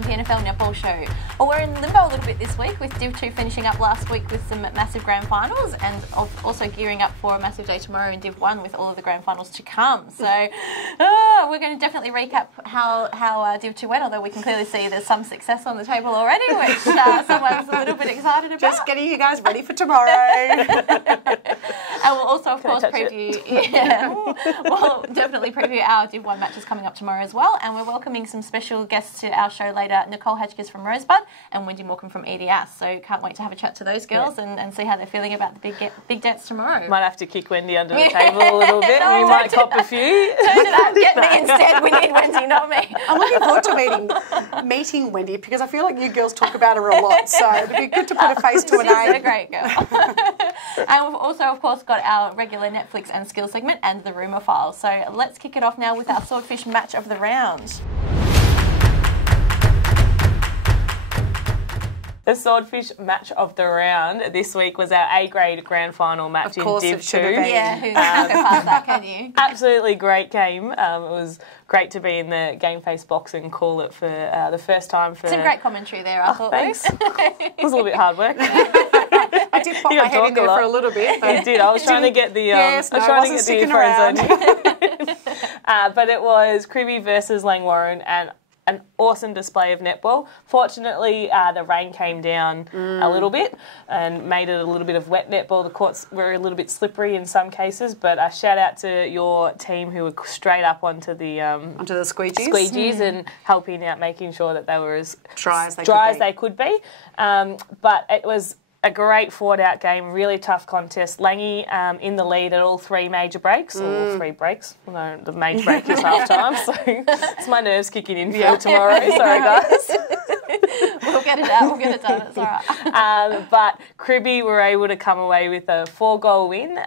MPNFL Netball Show. Well, we're in limbo a little bit this week with Div 2 finishing up last week with some massive grand finals and also gearing up for a massive day tomorrow in Div 1 with all of the grand finals to come. So we're going to definitely recap how Div 2 went, although we can clearly see there's some success on the table already, which someone's a little bit excited about. Just getting you guys ready for tomorrow. And we'll also, of course, preview... we'll definitely preview our Div 1 matches coming up tomorrow as well. And we're welcoming some special guests to our show later, Nicole Hatchkis from Rosebud and Wendy Morecambe from EDS. So can't wait to have a chat to those girls and see how they're feeling about the big dance tomorrow. Might have to kick Wendy under the table a little bit. No, we might cop a few. Turn it up. Get me instead. We need Wendy, not me. I'm looking forward to meeting Wendy because I feel like you girls talk about her a lot. So it'd be good to put a face to a name. She's a great girl. And we've also, of course, got our regular Netflix and skill segment and the rumour file. So let's kick it off now with our Swordfish match of the round. The Swordfish match of the round this week was our A-grade grand final match in Div 2. Yeah, who can't go past that, can you? Absolutely great game. It was great to be in the GameFace box and call it for the first time. Some great commentary there, I thought. Thanks. It was a little bit hard work. I did pop my head in there for a little bit. I did. I was trying to get the earphones on. But it was Cribby versus Langwarrin and an awesome display of netball. Fortunately, the rain came down a little bit and made it a little bit of wet netball. The courts were a little bit slippery in some cases, but a shout out to your team who were straight up onto the squeegees and helping out, making sure that they were as dry as they could be. But it was a great fought-out game, really tough contest. Langy in the lead at all three major breaks, or three breaks. No, the major break is half-time, so it's my nerves kicking in for tomorrow. Sorry, guys. We'll get it out. We'll get it done. It's all right. But Cribby were able to come away with a 4-goal win,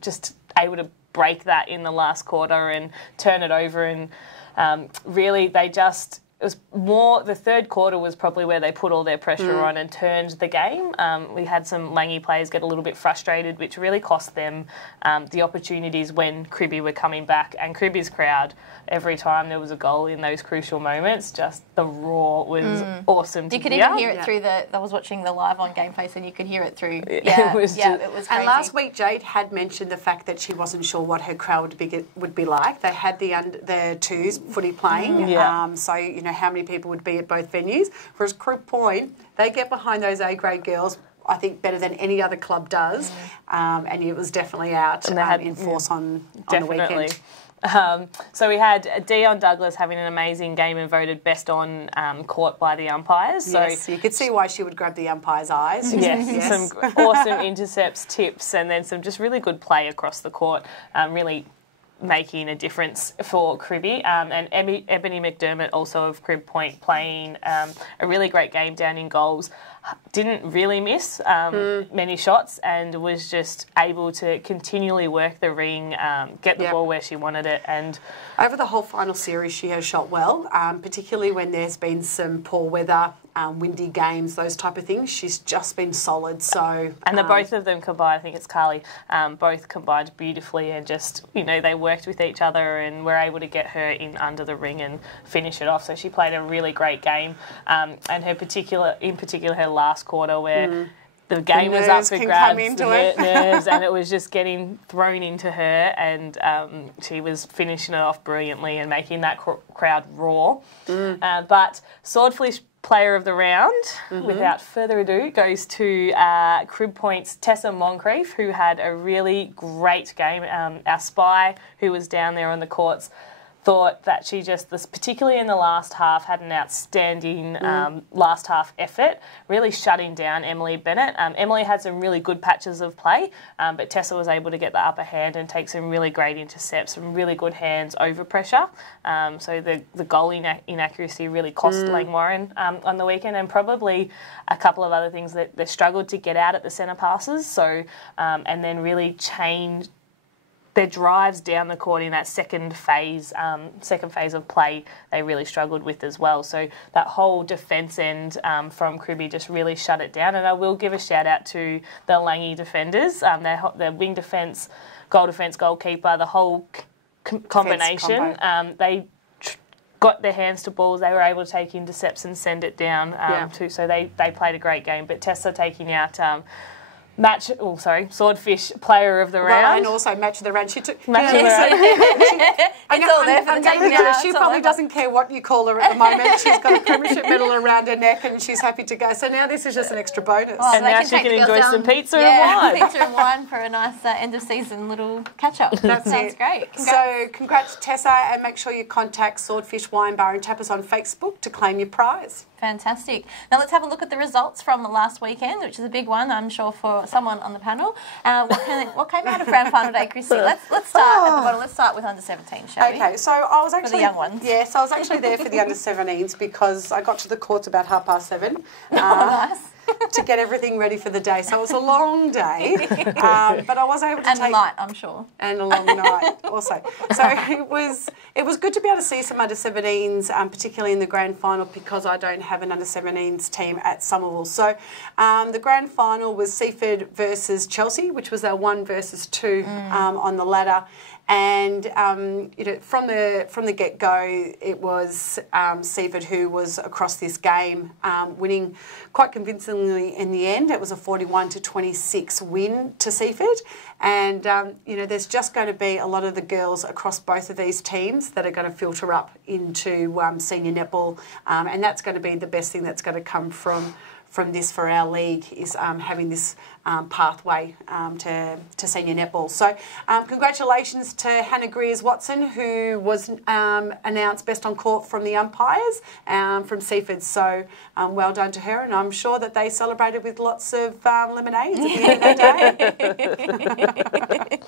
just able to break that in the last quarter and turn it over. And really, they just... It was more, the third quarter was probably where they put all their pressure on and turned the game. We had some Langy players get a little bit frustrated, which really cost them the opportunities when Cribby were coming back. And Cribby's crowd, every time there was a goal in those crucial moments, just the roar was awesome to hear. You could even hear it through I was watching the live on GameFace and you could hear it through. It was crazy. And last week Jade had mentioned the fact that she wasn't sure what her crowd would be like. They had the twos footy playing, so you know how many people would be at both venues. Whereas Crib Point, they get behind those A-grade girls, I think, better than any other club does. And it was definitely out in force on the weekend. So we had Dion Douglas having an amazing game and voted best on court by the umpires. So yes, you could see why she would grab the umpire's eyes. Yes, some awesome intercepts, tips, and then some just really good play across the court, really making a difference for Cribby. And Ebony McDermott, also of Crib Point, playing a really great game down in goals. Didn't really miss many shots and was just able to continually work the ring, get the ball where she wanted it. And over the whole final series, she has shot well, particularly when there's been some poor weather, windy games, those type of things. She's just been solid. So and the both of them combined, I think it's Carly, both combined beautifully and just, you know, they worked with each other and were able to get her in under the ring and finish it off. So she played a really great game, and in particular her last quarter where the game was up for grabs, the nerves, and it was just getting thrown into her, and she was finishing it off brilliantly and making that crowd roar. But Swordfish Player of the Round, without further ado, goes to Crib Point's Tessa Moncrief, who had a really great game. Our spy, who was down there on the courts, thought that she just, particularly in the last half, had an outstanding last half effort, really shutting down Emily Bennett. Emily had some really good patches of play, but Tessa was able to get the upper hand and take some really great intercepts, some really good hands over pressure. So the goal inaccuracy really cost Langwarrin on the weekend, and probably a couple of other things that they struggled to get out at the centre passes. So and then really changed their drives down the court in that second phase of play, they really struggled with as well. So that whole defence end from Cribby just really shut it down. And I will give a shout out to the Langy defenders, their wing defence, goalkeeper, the whole combination. They got their hands to balls. They were able to take intercepts and send it down too. So they played a great game. But Tessa taking out Swordfish Player of the Round. Well, and also Match of the Round. She took Match of the Round. She probably doesn't care what you call her at the moment. She's got a premiership medal around her neck and she's happy to go. So now this is just an extra bonus. Oh, and now she can enjoy some pizza and wine. Pizza and wine for a nice end of season little catch up. That sounds great. Congrats. So congrats Tessa, and make sure you contact Swordfish Wine Bar and Tappers on Facebook to claim your prize. Fantastic. Now let's have a look at the results from last weekend, which is a big one, I'm sure, for someone on the panel. What came out of grand final day, Chrissy? Let's start at the bottom. Let's start with under 17, shall we? Okay, so I was actually for the young ones. Yeah, so I was actually there for the under 17s because I got to the courts about 7:30. Nice. To get everything ready for the day. So it was a long day, but I was able to and light, I'm sure. And a long night also. So it was good to be able to see some under 17s, particularly in the grand final, because I don't have an under 17s team at Somerville. So the grand final was Seaford versus Chelsea, which was our 1 versus 2 on the ladder. And from the get-go, it was Seaford who was across this game, winning quite convincingly in the end. It was a 41-26 win to Seaford. And, there's just going to be a lot of the girls across both of these teams that are going to filter up into senior netball. And that's going to be the best thing that's going to come from this for our league, is having this pathway to senior netball. So congratulations to Hannah Greers-Watson, who was announced best on court from the umpires from Seaford. So well done to her, and I'm sure that they celebrated with lots of lemonades at the end of that day.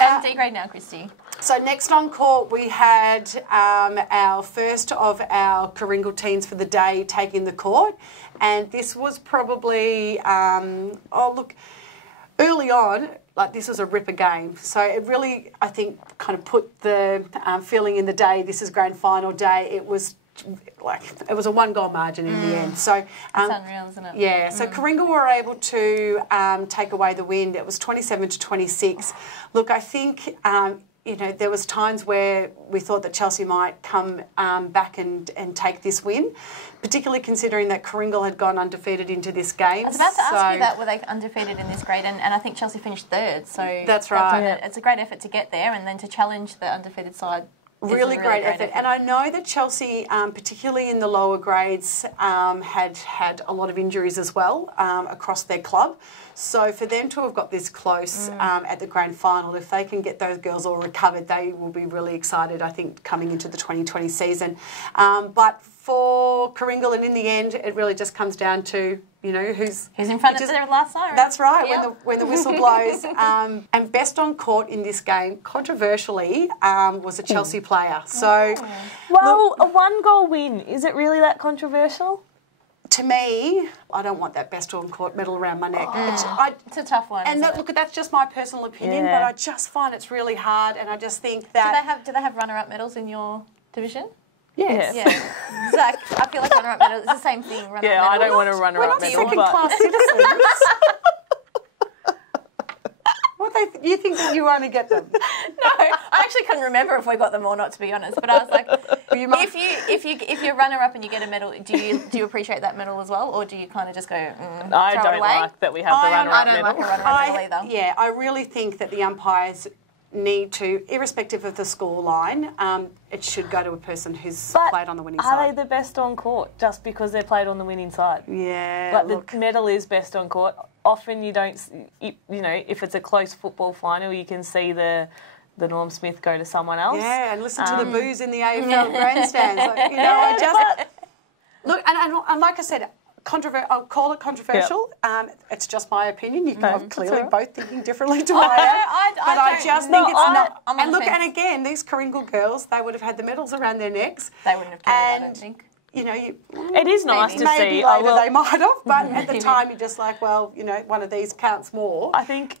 And D grade now, Christy. So next on court we had our first of our Coringal teams for the day taking the court, and this was probably early on, this was a ripper game. So it really, I think, kind of put the feeling in the day. This is grand final day. It was a 1-goal margin in the end. So that's unreal, isn't it? Yeah. So Coringal were able to take away the win. It was 27-26. Look, I think there was times where we thought that Chelsea might come back and take this win, particularly considering that Coringal had gone undefeated into this game. I was about to ask you that, were they undefeated in this grade? And I think Chelsea finished 3rd. So that's right. It's a great effort to get there, and then to challenge the undefeated side. Really great effort. And I know that Chelsea, particularly in the lower grades, had a lot of injuries as well across their club. So for them to have got this close at the grand final, if they can get those girls all recovered, they will be really excited, I think, coming into the 2020 season. But for Coringal, and in the end, it really just comes down to, who's in front of their last siren. That's right, yep. when the whistle blows. And best on court in this game, controversially, was a Chelsea player. So, well, a 1-goal win, is it really that controversial? To me, I don't want that best on court medal around my neck. It's a tough one. And look, that's just my personal opinion, but I just find it's really hard, and I just think that... Do they have runner-up medals in your division? Yes. Yeah. Zach, I feel like runner-up medals, it's the same thing. I don't want a runner-up medal. We're not second-class citizens. You think that you only get them? No, I actually couldn't remember if we got them or not, to be honest. But I was like, if you're runner-up and you get a medal, do you appreciate that medal as well, or do you kind of just go? I don't like that we have the runner-up medal. I don't like a runner-up medal either. Yeah, I really think that the umpires need to, irrespective of the score line, it should go to a person who's played on the winning side. Are they the best on court just because they're played on the winning side? Yeah. The medal is best on court. Often you don't, if it's a close football final, you can see the Norm Smith go to someone else. Yeah, and listen to the boos in the AFL grandstands. Look, and like I said, I'll call it controversial. Yep. It's just my opinion. You can clearly both thinking differently to I am. But I just think it's not. And look, and again, these Coringal girls, they would have had the medals around their necks. They wouldn't have cared, I don't think. It is nice to see. Maybe later they might have, but at the time you're just like, well, one of these counts more. I think,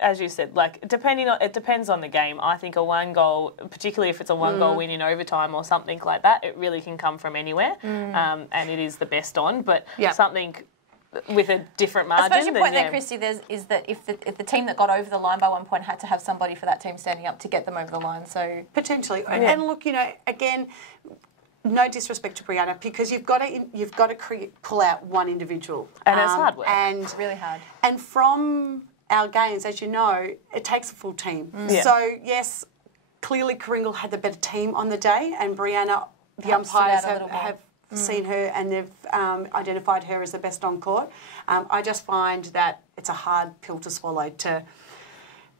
as you said, it depends on the game. I think a 1-goal, particularly if it's a 1-goal win in overtime or something like that, it really can come from anywhere, and it is the best on. But something with a different margin. I suppose your point then, there, Christy, is that if the team that got over the line by 1 point had to have somebody for that team standing up to get them over the line, so... Potentially. Yeah. And look, you know, again... No disrespect to Brianna, because you've got to pull out one individual, and it's hard work, and it's really hard. And from our games, as you know, it takes a full team. Yeah. So yes, clearly Kringle had the better team on the day, and Brianna, the Perhaps umpires have seen her and they've identified her as the best on court. I just find that it's a hard pill to swallow to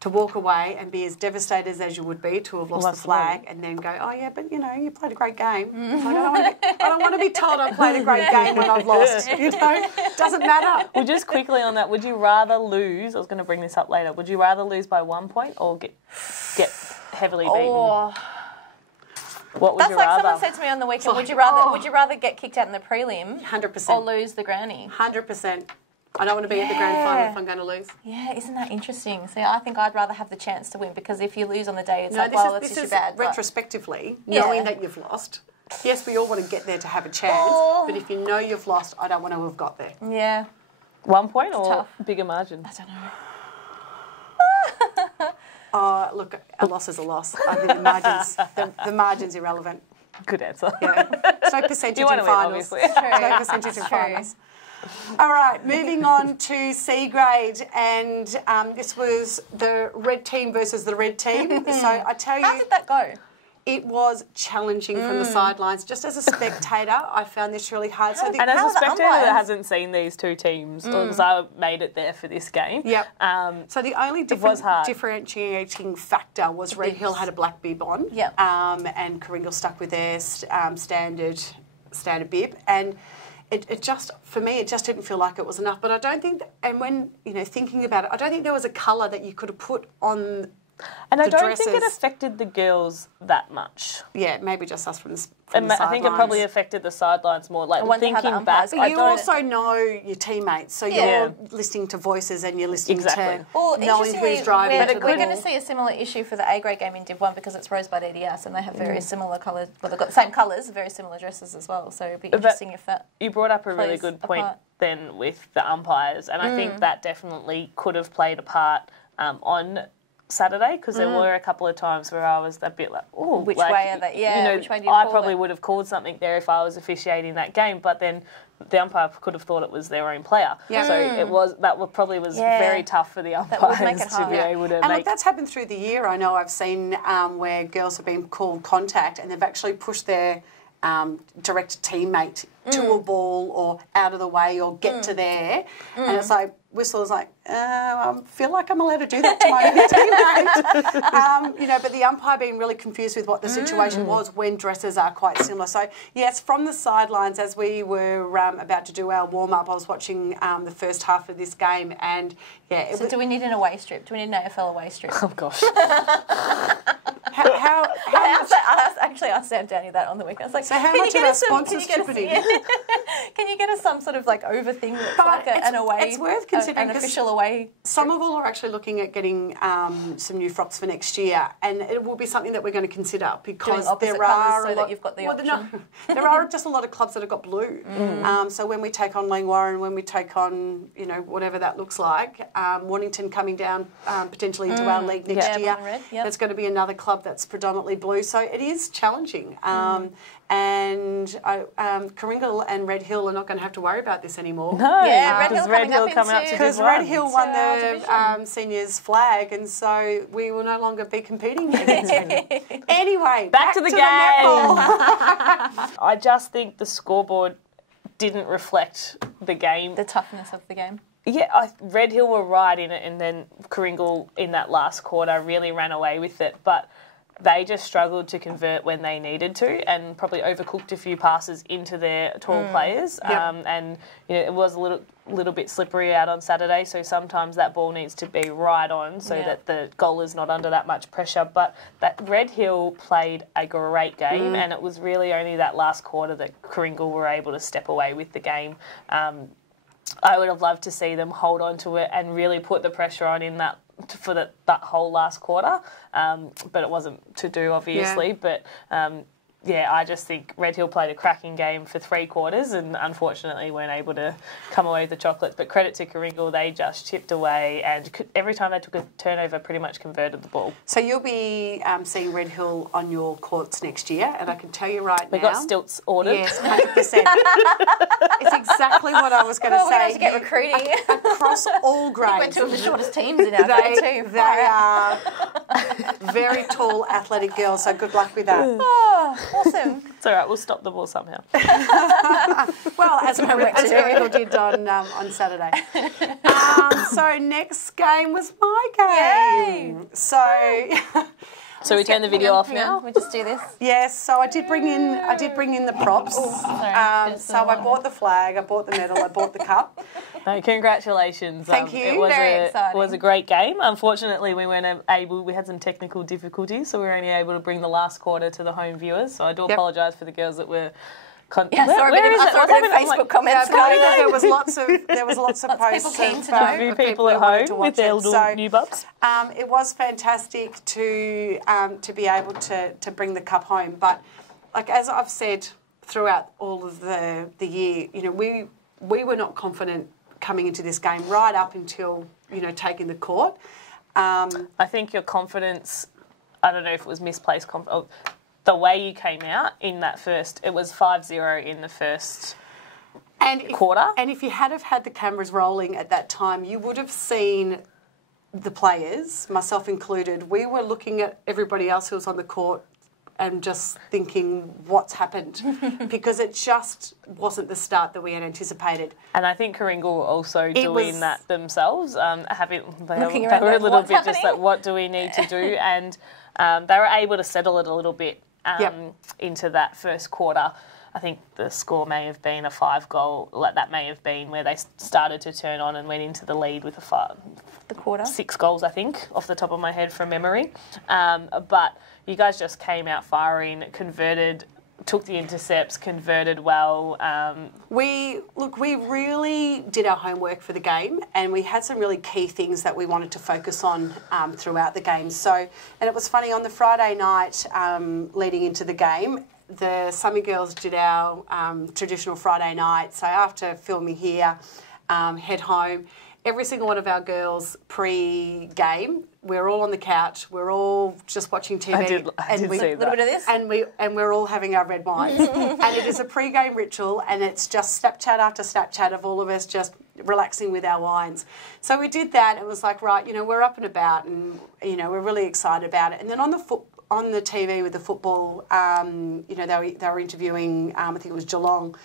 walk away and be as devastated as you would be to have lost the flag and then go, oh yeah, but you know, you played a great game. I don't want to be told I played a great game when I've lost. You know, doesn't matter. Well, just quickly on that, would you rather lose? I was going to bring this up later. Would you rather lose by 1 point or get heavily beaten? Oh. What would That's you like rather? someone said to me on the weekend. Would you rather get kicked out in the prelim, 100%, or lose the granny? 100%. I don't want to be at the grand final if I'm going to lose. Yeah, isn't that interesting? See, I think I'd rather have the chance to win, because if you lose on the day, it's like, well, it's just too bad. Retrospectively, knowing that you've lost. Yes, we all want to get there to have a chance, but if you know you've lost, I don't want to have got there. Yeah. 1 point or tough. bigger margin? I don't know. Look, a loss is a loss. I think the margin's irrelevant. Good answer. Yeah. There's no percentage in finals. There's no percentage in finals. All right, moving on to C grade, and this was the red team versus the red team. So I tell you, how did that go? It was challenging from the sidelines. Just as a spectator, I found this really hard. So and as a spectator that hasn't seen these two teams, because I made it there for this game. Yep. So the only differentiating factor was Red Hill had a black bib on. Yep. And Kringle stuck with their standard bib. And it just, for me, it just didn't feel like it was enough. But I don't think, and when, you know, thinking about it, I don't think there was a colour that you could have put on. And I don't think it affected the girls that much. Yeah, maybe just us from the sidelines. I think it probably affected the sidelines more. Like thinking back, but you also know your teammates, so you're listening to voices and you're listening to knowing who's driving. But we're going to see a similar issue for the A grade game in Div 1 because it's Rosebud EDS and they have very similar colours. Well, they've got the same colours, very similar dresses as well. So it'd be interesting if that. You brought up a really good point then with the umpires, and I think that definitely could have played a part on Saturday, because there were a couple of times where I was a bit like, oh, which way are they? Yeah, you know, which way do you I call probably it? would have called something there if I was officiating that game, but then the umpire could have thought it was their own player. Yeah. So probably was very tough for the umpires to be able to Look, that's happened through the year. I know I've seen where girls have been called contact and they've actually pushed their direct teammate to a ball or out of the way or get to there, and it's like Whistler's like, I feel like I'm allowed to do that to my teammate. You know, but the umpire being really confused with what the situation was when dresses are quite similar. So yes, from the sidelines as we were about to do our warm up, I was watching the first half of this game, and So do we need an away strip? Do we need an AFL away strip? Oh gosh. I asked Sam Downey that on the weekend. I was like, so how much of our sponsors stupidity? Can you get us some sort of like over thing that's like an away? It's worth considering an official away. Some of all are actually looking at getting some new frocks for next year, and it will be something that we're going to consider because there are so that you've got the option. There are just a lot of clubs that have got blue. So when we take on Langwarrin, when we take on whatever that looks like, Mornington coming down potentially into our league next year, there's going to be another club that's predominantly blue. So it is challenging. And Kringle and Red Hill are not going to have to worry about this anymore. No, because Red Hill coming up to because Red Hill won the seniors flag, and so we will no longer be competing against them. Anyway, back to the game. I just think the scoreboard didn't reflect the game. The toughness of the game. Yeah, Red Hill were right in it, and then Kringle in that last quarter really ran away with it, but they just struggled to convert when they needed to, and probably overcooked a few passes into their tall players. And it was a little bit slippery out on Saturday, so sometimes that ball needs to be right on so that the goal is not under that much pressure. But that Red Hill played a great game, and it was really only that last quarter that Kringle were able to step away with the game. I would have loved to see them hold on to it and really put the pressure on in that for that whole last quarter, but it wasn't to do, obviously. But I just think Red Hill played a cracking game for 3 quarters and unfortunately weren't able to come away with the chocolates. But credit to Kooringal, they just chipped away and every time they took a turnover pretty much converted the ball. So you'll be seeing Red Hill on your courts next year, and I can tell you right now... We got stilts ordered. Yes, 100%. It's exactly what I was going to say. We're going to get recruiting. Across all grades. We went to the shortest teams in our grade too. They are very tall, athletic girls, so good luck with that. Oh, awesome. It's all right, we'll stop the ball somehow. Well, as Kooringal did on Saturday. So next game was my game. Yay. So we turn the video off now? We just do this. Yes, so I did bring in the props. So I bought the flag, I bought the medal, I bought the cup. No, congratulations. Thank you. It was Very exciting. It was a great game. Unfortunately, we weren't able. We had some technical difficulties, so we were only able to bring the last quarter to the home viewers. So I do apologise for the girls that were. Yeah, I saw a bit of Facebook comments. There was lots of posts. People keen to know. A few people at home with their little new bubs. It was fantastic to be able to bring the cup home. But like as I've said throughout all of the year, we were not confident coming into this game right up until taking the court. I think your confidence. I don't know if it was misplaced confidence. The way you came out in that first, it was 5-0 in the first quarter. And if you had have had the cameras rolling at that time, you would have seen the players, myself included. We were looking at everybody else who was on the court and just thinking, what's happened? Because it just wasn't the start that we had anticipated. And I think Kooringal were also doing that themselves. They were a little bit just like, what do we need to do? And they were able to settle it a little bit into that first quarter. I think the score may have been a 5-goal. That may have been where they started to turn on and went into the lead with the quarter. 6 goals, I think, off the top of my head from memory. But you guys just came out firing, converted, took the intercepts, converted well. We really did our homework for the game, and we had some really key things that we wanted to focus on throughout the game. And it was funny, on the Friday night leading into the game, the Summer Girls did our traditional Friday night. So after filming here, head home. Every single one of our girls pre-game, we're all on the couch. We're all just watching TV. I did see that. A little bit of this. And we're all having our red wines. And it is a pre-game ritual, and it's just Snapchat after Snapchat of all of us just relaxing with our wines. So we did that. It was like, right, we're up and about, and we're really excited about it. And then on the TV with the football, they were interviewing, I think it was Geelong,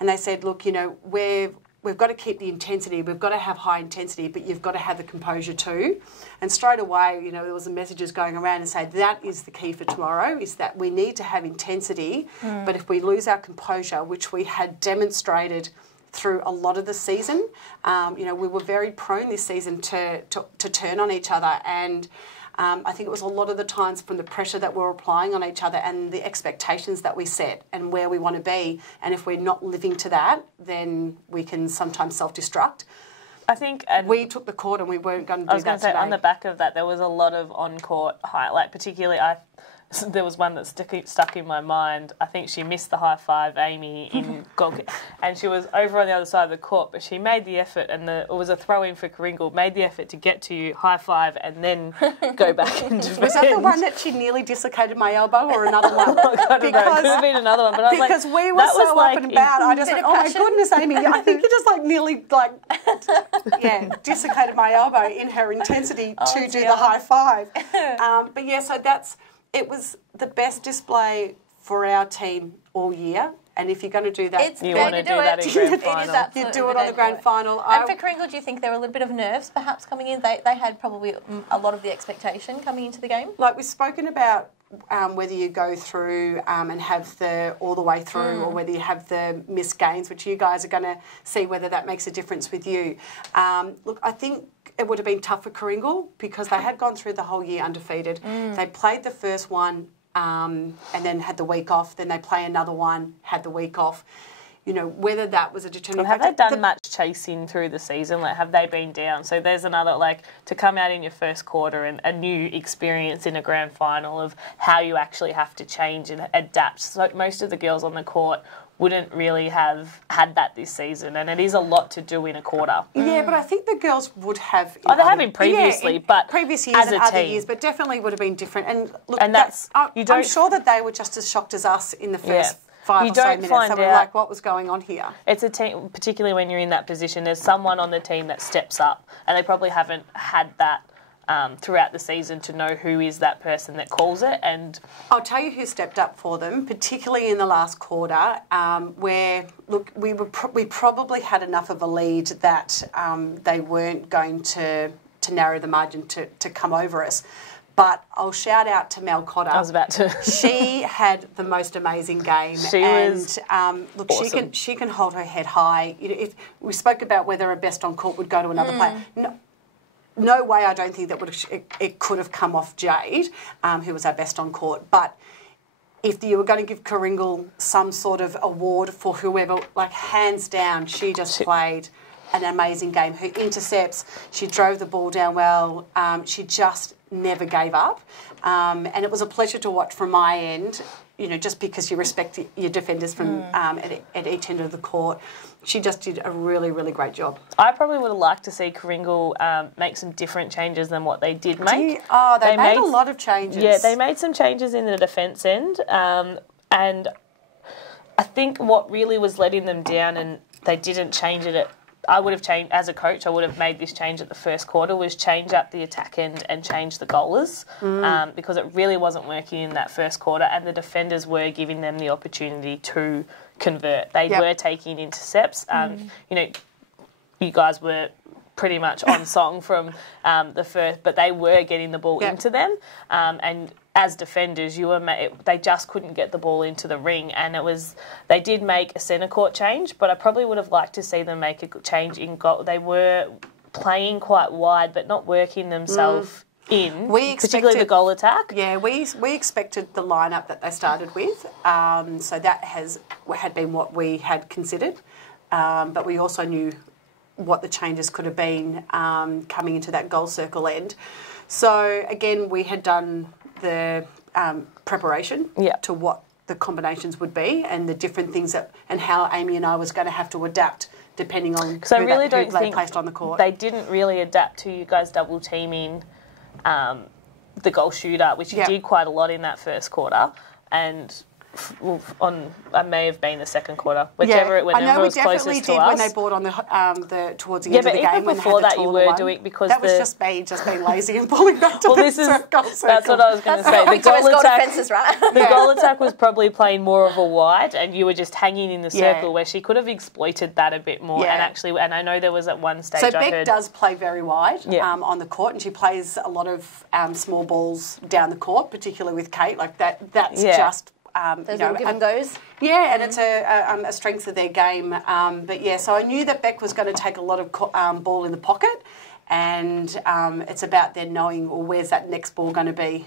and they said, look, we've got to keep the intensity. We've got to have high intensity, but you've got to have the composure too. And straight away, there was the messages going around and say that is the key for tomorrow, is that we need to have intensity, but if we lose our composure, which we had demonstrated through a lot of the season, we were very prone this season to turn on each other, and I think it was a lot of the times from the pressure that we're applying on each other and the expectations that we set and where we want to be. And if we're not living to that, then we can sometimes self-destruct. I think... we took the court and we weren't going to do that I was going to say, today. on the back of that, there was a lot of on-court highlight, particularly there was one that stuck in my mind. I think she missed the high five, Amy, in goal, and she was over on the other side of the court, but she made the effort, and it was a throw-in for Kooringal, made the effort to get to you, high five, and then go back and defend. Was that the one that she nearly dislocated my elbow, or another one? I don't know. It could have been another one, but I was like... Because we were so up and about, I just went, oh my goodness, Amy, I think you just nearly dislocated my elbow in her intensity to do the high five. But yeah, so it was the best display for our team all year. And if you're going to do that... You want to do that in grand final. You do it on the grand final. And for Kooringal, do you think there were a little bit of nerves perhaps coming in? They had probably a lot of the expectation coming into the game. Like we've spoken about whether you go through and have the all the way through or whether you have the missed games, which you guys are going to see whether that makes a difference with you. Look, I think it would have been tough for Kooringal because they had gone through the whole year undefeated. They played the first one and then had the week off. Then they play another one, had the week off. Whether that was a determining factor. Have they done much chasing through the season? Like, have they been down? So there's another, like, to come out in your first quarter and a new experience in a grand final of how you actually have to change and adapt. So most of the girls on the court wouldn't really have had that this season, and it is a lot to do in a quarter. Yeah, but I think the girls would have. They have been previously, but previous years as and a other team. years, but definitely would have been different. And look, And that's- you don't- I'm sure that they were just as shocked as us in the first Yeah. 5 You or so don't minutes. find They were out- like, what was going on here? It's a team, particularly when you're in that position, there's someone on the team that steps up, and they probably haven't had that throughout the season to know who is that person that calls it. And I'll tell you who stepped up for them, particularly in the last quarter, where, look, we probably had enough of a lead that they weren't going to narrow the margin to come over us. But I'll shout out to Mel Cotter. I was about to. She had the most amazing game. She was look, awesome. she can hold her head high. You know, if we spoke about whether a best on court would go to another player. No way, I don't think that it could have come off Jade, who was our best on court. But if you were going to give Karingal some sort of award for whoever, like hands down, she just played an amazing game. Her intercepts, she drove the ball down well. She just never gave up. And it was a pleasure to watch from my end, you know, just because you respect your defenders from at each end of the court. She just did a really, really great job. I probably would have liked to see Karingal make some different changes than what they did make. They made a lot of changes. Yeah, they made some changes in the defence end. And I think what really was letting them down, and they didn't change it I would have changed, as a coach, I would have made this change at the first quarter, was change up the attack end and change the goalers, because it really wasn't working in that first quarter, and the defenders were giving them the opportunity to convert. They were taking intercepts. You know, you guys were pretty much on song from the first, but they were getting the ball into them, and as defenders, they just couldn't get the ball into the ring, and they did make a centre court change, but I probably would have liked to see them make a change in goal. They were playing quite wide, but not working themselves in, particularly the goal attack. Yeah, we expected the lineup that they started with, so that had been what we had considered, but we also knew what the changes could have been coming into that goal circle end. So again, we had done the preparation to what the combinations would be and the different things and how Amy and I was going to have to adapt depending on who they placed on the court. They didn't really adapt to you guys double teaming the goal shooter, which you did quite a lot in that first quarter, and I may have been the second quarter, whichever it was closest to us. I know we definitely did when they bought on the towards the end of the game. Yeah, but even before that, you were doing because that was just being lazy and pulling back to the goal circle. That's what I was going to say. The goal defenses, right? The goal attack was probably playing more of a wide, and you were just hanging in the circle where she could have exploited that a bit more. And actually, and I know there was at one stage. So Beck does play very wide on the court, and she plays a lot of small balls down the court, particularly with Kate. Like that. That's just. Those little give and goes. Yeah, and it's a strength of their game. But yeah, so I knew that Beck was going to take a lot of ball in the pocket, and it's about then knowing, well, where's that next ball going to be.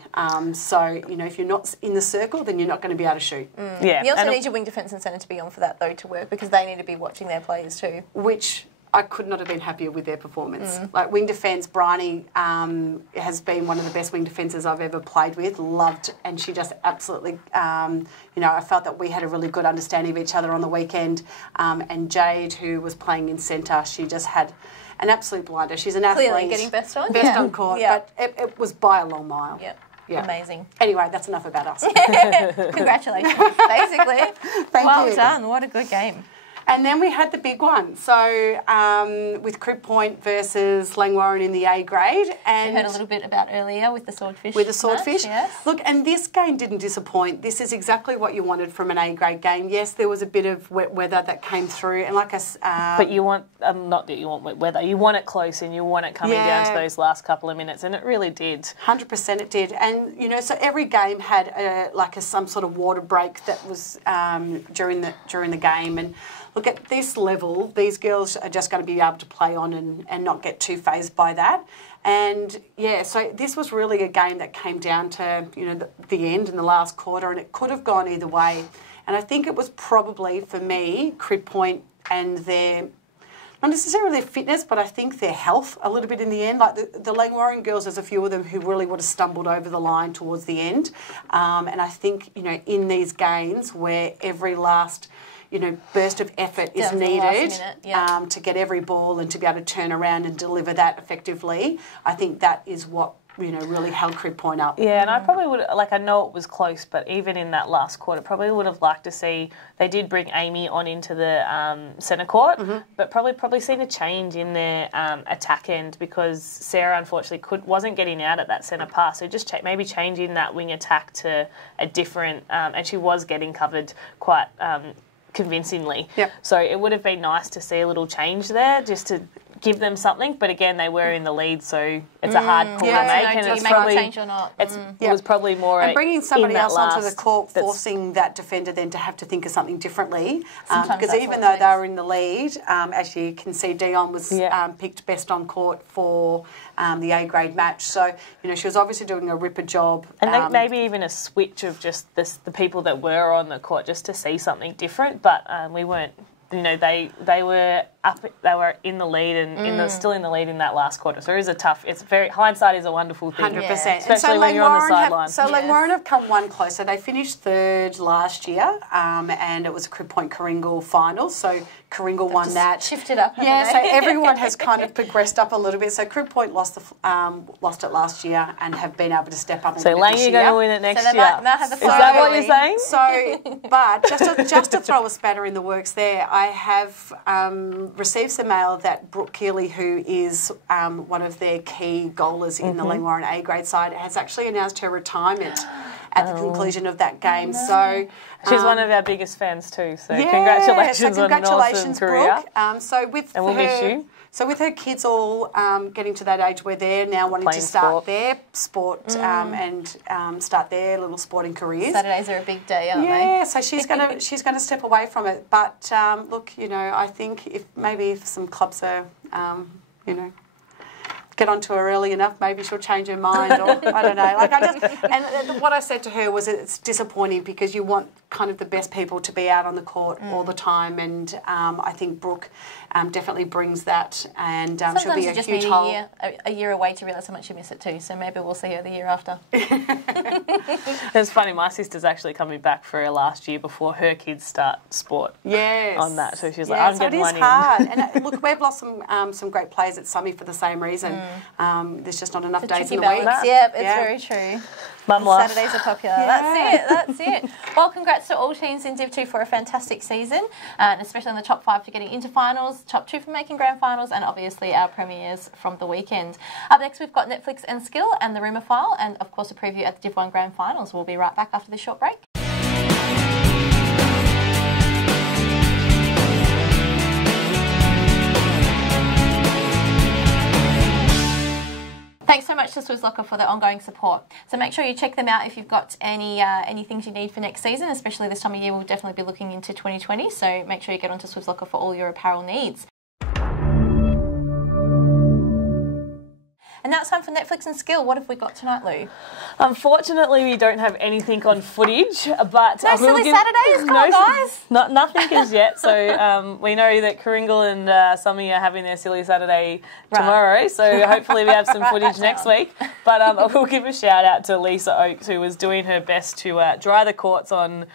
So, you know, if you're not in the circle, then you're not going to be able to shoot. Yeah. You also need your wing defence and centre to be on for that, though, to work, because they need to be watching their players too. Which I could not have been happier with their performance. Like wing defence, Bryony has been one of the best wing defences I've ever played with. Loved, and she just absolutely, you know, I felt that we had a really good understanding of each other on the weekend. And Jade, who was playing in centre, she just had an absolute blinder. She's an athlete. Clearly getting best on. Best on court, but it was by a long mile. Yeah. Amazing. Anyway, that's enough about us. Congratulations, basically. Well done. What a good game. And then we had the big one. So with Crib Point versus Langwarrin in the A grade. And we heard a little bit about earlier with the swordfish. With the swordfish. Match, yes. Look, and this game didn't disappoint. This is exactly what you wanted from an A grade game. Yes, there was a bit of wet weather that came through. And like but you want, not that you want wet weather, you want it close and you want it coming down to those last couple of minutes. And it really did. 100% it did. And, you know, so every game had some sort of water break that was during the game. And look, at this level, these girls are just going to be able to play on and not get too phased by that. And, yeah, so this was really a game that came down to, you know, the end in the last quarter, and it could have gone either way. And I think it was probably, for me, Crib Point and their... not necessarily their fitness, but I think their health a little bit in the end. Like the Langwarrin girls, there's a few of them who really would have stumbled over the line towards the end. And I think, you know, in these games where every last, you know, burst of effort is needed to get every ball and to be able to turn around and deliver that effectively, I think that is what, you know, really held Crib Point up. Yeah, and I probably would, like, I know it was close, but even in that last quarter, probably would have liked to see, they did bring Amy on into the centre court, but probably seen a change in their attack end, because Sarah, unfortunately, wasn't getting out at that centre pass, so just maybe changing that wing attack to a different, and she was getting covered quite convincingly. Yep. So it would have been nice to see a little change there, just to give them something, but again, they were in the lead, so it's a hard call to make. And it's make probably a change or not. It was probably more and bringing somebody else onto the court, that's forcing that defender then to have to think of something differently. Sometimes Because even though they were in the lead, as you can see, Dion was picked best on court for the A grade match. So you know she was obviously doing a ripper job. And maybe even a switch of just the people that were on the court, just to see something different. But we weren't. You know, they were up. They were in the lead and still in the lead in that last quarter. So it is a tough. It's very hindsight is a wonderful thing. 100%. Especially when you're on the sideline. So Langwarrin have come one closer. They finished third last year, and it was a Crib Point Coringal final. So Coringal won that. Shifted up. Yeah. So everyone has kind of progressed up a little bit. So Crib Point lost it last year and have been able to step up. And so Lang, you're going to win it next year. Might have the is that what you're saying? So, but just to throw a spanner in the works there, I have received some mail that Brooke Keeley, who is one of their key goalers in the Langwarrin A grade side, has actually announced her retirement at the conclusion of that game. So she's one of our biggest fans too. So congratulations on an awesome career. Brooke. So with and we'll miss you. So with her kids all getting to that age where they're now wanting to start their sport and start their little sporting careers. Saturdays are a big day, aren't they? Yeah, so she's gonna step away from it. But look, you know, I think if some clubs are, you know, get onto her early enough, maybe she'll change her mind, or I don't know. Like and what I said to her was it's disappointing because you want kind of the best people to be out on the court all the time, and I think Brooke definitely brings that, and she'll be a just huge need hole. a year away to realise how much you miss it too. So maybe we'll see her the year after. It's funny. My sister's actually coming back for her last year before her kids start sport. Yes. On that, so she's like, I'm getting one in. It is hard. And look, we've lost some great players at Summy for the same reason. There's just not enough days in the week. Yeah, it's very true. Mum life. Saturdays are popular. Yeah. That's it. Well, congrats to all teams in Div 2 for a fantastic season, and especially in the top 5 for getting into finals, top 2 for making grand finals, and obviously our premiers from the weekend. Up next, we've got Netflix and Skill and the Rumour File, and of course a preview at the Div 1 grand finals. We'll be right back after this short break. Thanks so much to Swisslocker for their ongoing support. So make sure you check them out if you've got any things you need for next season, especially this time of year. We'll definitely be looking into 2020, so make sure you get onto Swisslocker for all your apparel needs. And now it's time for Netflix and Skill. What have we got tonight, Lou? Unfortunately, we don't have anything on footage, but no silly Saturdays, come on, guys. Nothing as yet. So we know that Coringal and Summy are having their silly Saturday tomorrow. So hopefully we have some footage next week. But I will give a shout out to Lisa Oakes, who was doing her best to dry the courts on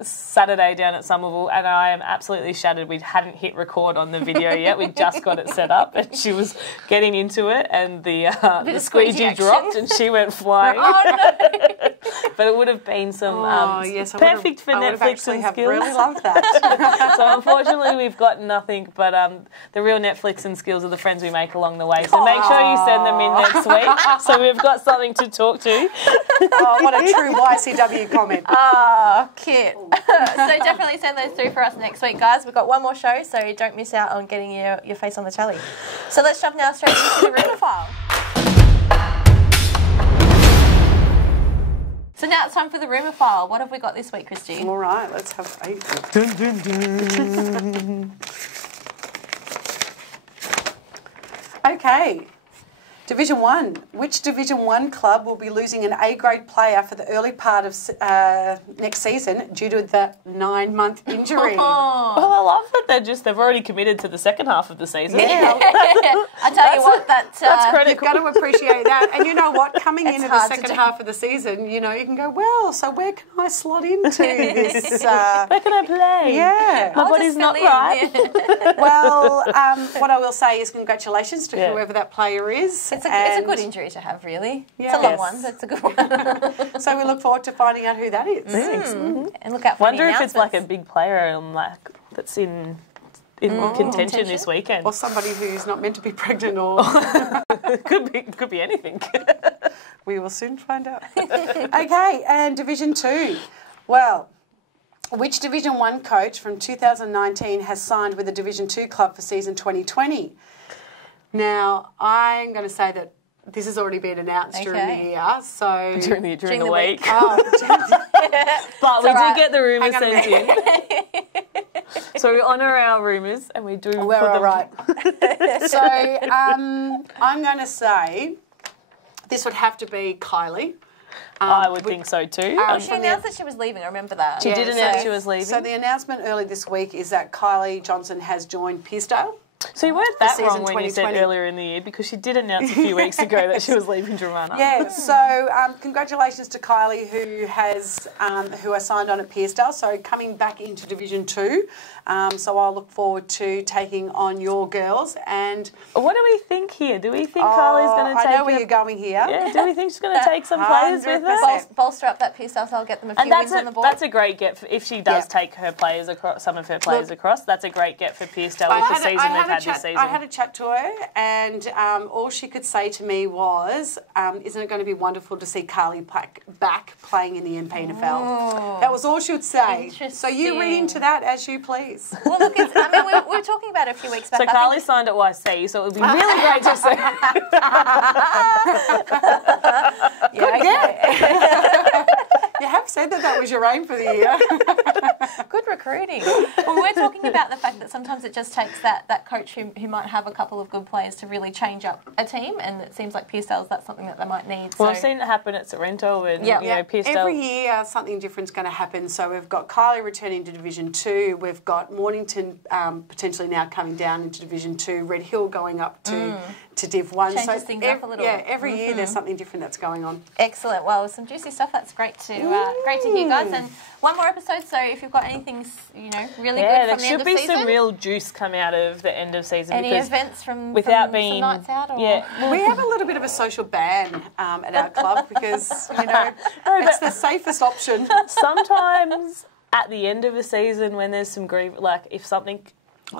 Saturday down at Somerville, and I am absolutely shattered. We hadn't hit record on the video yet. We just got it set up, and she was getting into it, and the squeegee dropped, and she went flying. Oh, no. But it would have been some perfect for Netflix and Skills. I really loved that. So unfortunately, we've got nothing. But the real Netflix and Skills are the friends we make along the way. So make sure you send them in next week, so we've got something to talk to. Oh, what a true YCW comment. Oh, cute. So definitely send those through for us next week, guys. We've got one more show, so don't miss out on getting your face on the telly. So let's jump now straight into the Rumour File. So now it's time for the Rumour File. What have we got this week, Christy? All right, let's have faith. Dun, dun, dun. Okay. Division 1. Which Division 1 club will be losing an A-grade player for the early part of next season due to the 9-month injury? Well, I love that they've already committed to the second half of the season. Yeah. I tell you what, that's critical. You've got to appreciate that. And you know what? Coming into the second half of the season, you know, you can go, well, so where can I slot into this? Where can I play? Yeah. My body's not right. Yeah. Well, what I will say is congratulations to whoever that player is. It's a good injury to have, really. Yes. It's a long one, but it's a good one. So we look forward to finding out who that is. And look out for Wonder any if it's like a announcements. big player that's in contention this weekend. Or somebody who's not meant to be pregnant, or Could be anything. we will soon find out. Okay, and Division 2. Well, which Division 1 coach from 2019 has signed with a Division 2 club for season 2020? Now, I'm going to say that this has already been announced during the year, so... during the week. Oh, But we alright. do get the rumours Hang on a sent in. So we honour our rumours and we do... we're all right. So I'm going to say this would have to be Kylie. I would think so too. She announced that she was leaving, I remember that. She did announce she was leaving. So the announcement early this week is that Kylie Johnson has joined Pearsdale. So you weren't that season wrong when you said 2020. earlier in the year, because she did announce a few weeks ago that she was leaving Drumana. Yeah, so congratulations to Kylie, who has signed on at Pearsdale, so coming back into Division 2. So I'll look forward to taking on your girls. And What do we think here? Do we think Kylie's going to take I know where you're going here. Yeah, do we think she's going to take some players with her? 100%. Bolster up that Pearsdale, so I'll get them a few And that's wins on the board. that's a great get if she does take her players across, some of her players across. That's a great get for Pearsdale with the season they've had this season. I had a chat to her, and all she could say to me was, "Isn't it going to be wonderful to see Carly back playing in the MPNFL?" Oh. That was all she would say. So you read into that as you please. Well, look, we were talking about it a few weeks back. So Carly signed at YC, so it would be really great to see. You have said that was your aim for the year. Good recruiting. Well, we're talking about the fact that sometimes it just takes that coach who might have a couple of good players to really change up a team, and it seems like Pearsdale's that's something that they might need. Well, I've seen it happen at Sorrento and you know, Pearsdale. Every year something different is going to happen. So we've got Kylie returning to Division 2. We've got Mornington potentially now coming down into Division 2. Red Hill going up to Div 1. Changes things up a little. Yeah, every year there's something different that's going on. Excellent. Well, some juicy stuff. That's great to hear, guys. And one more episode. So if you've got anything, really good from the end of season, there should be some real juice come out of the end of season. Any events from being some nights out? Or? Yeah, we have a little bit of a social ban at our club because it's the safest option. Sometimes at the end of a season when there's some if something.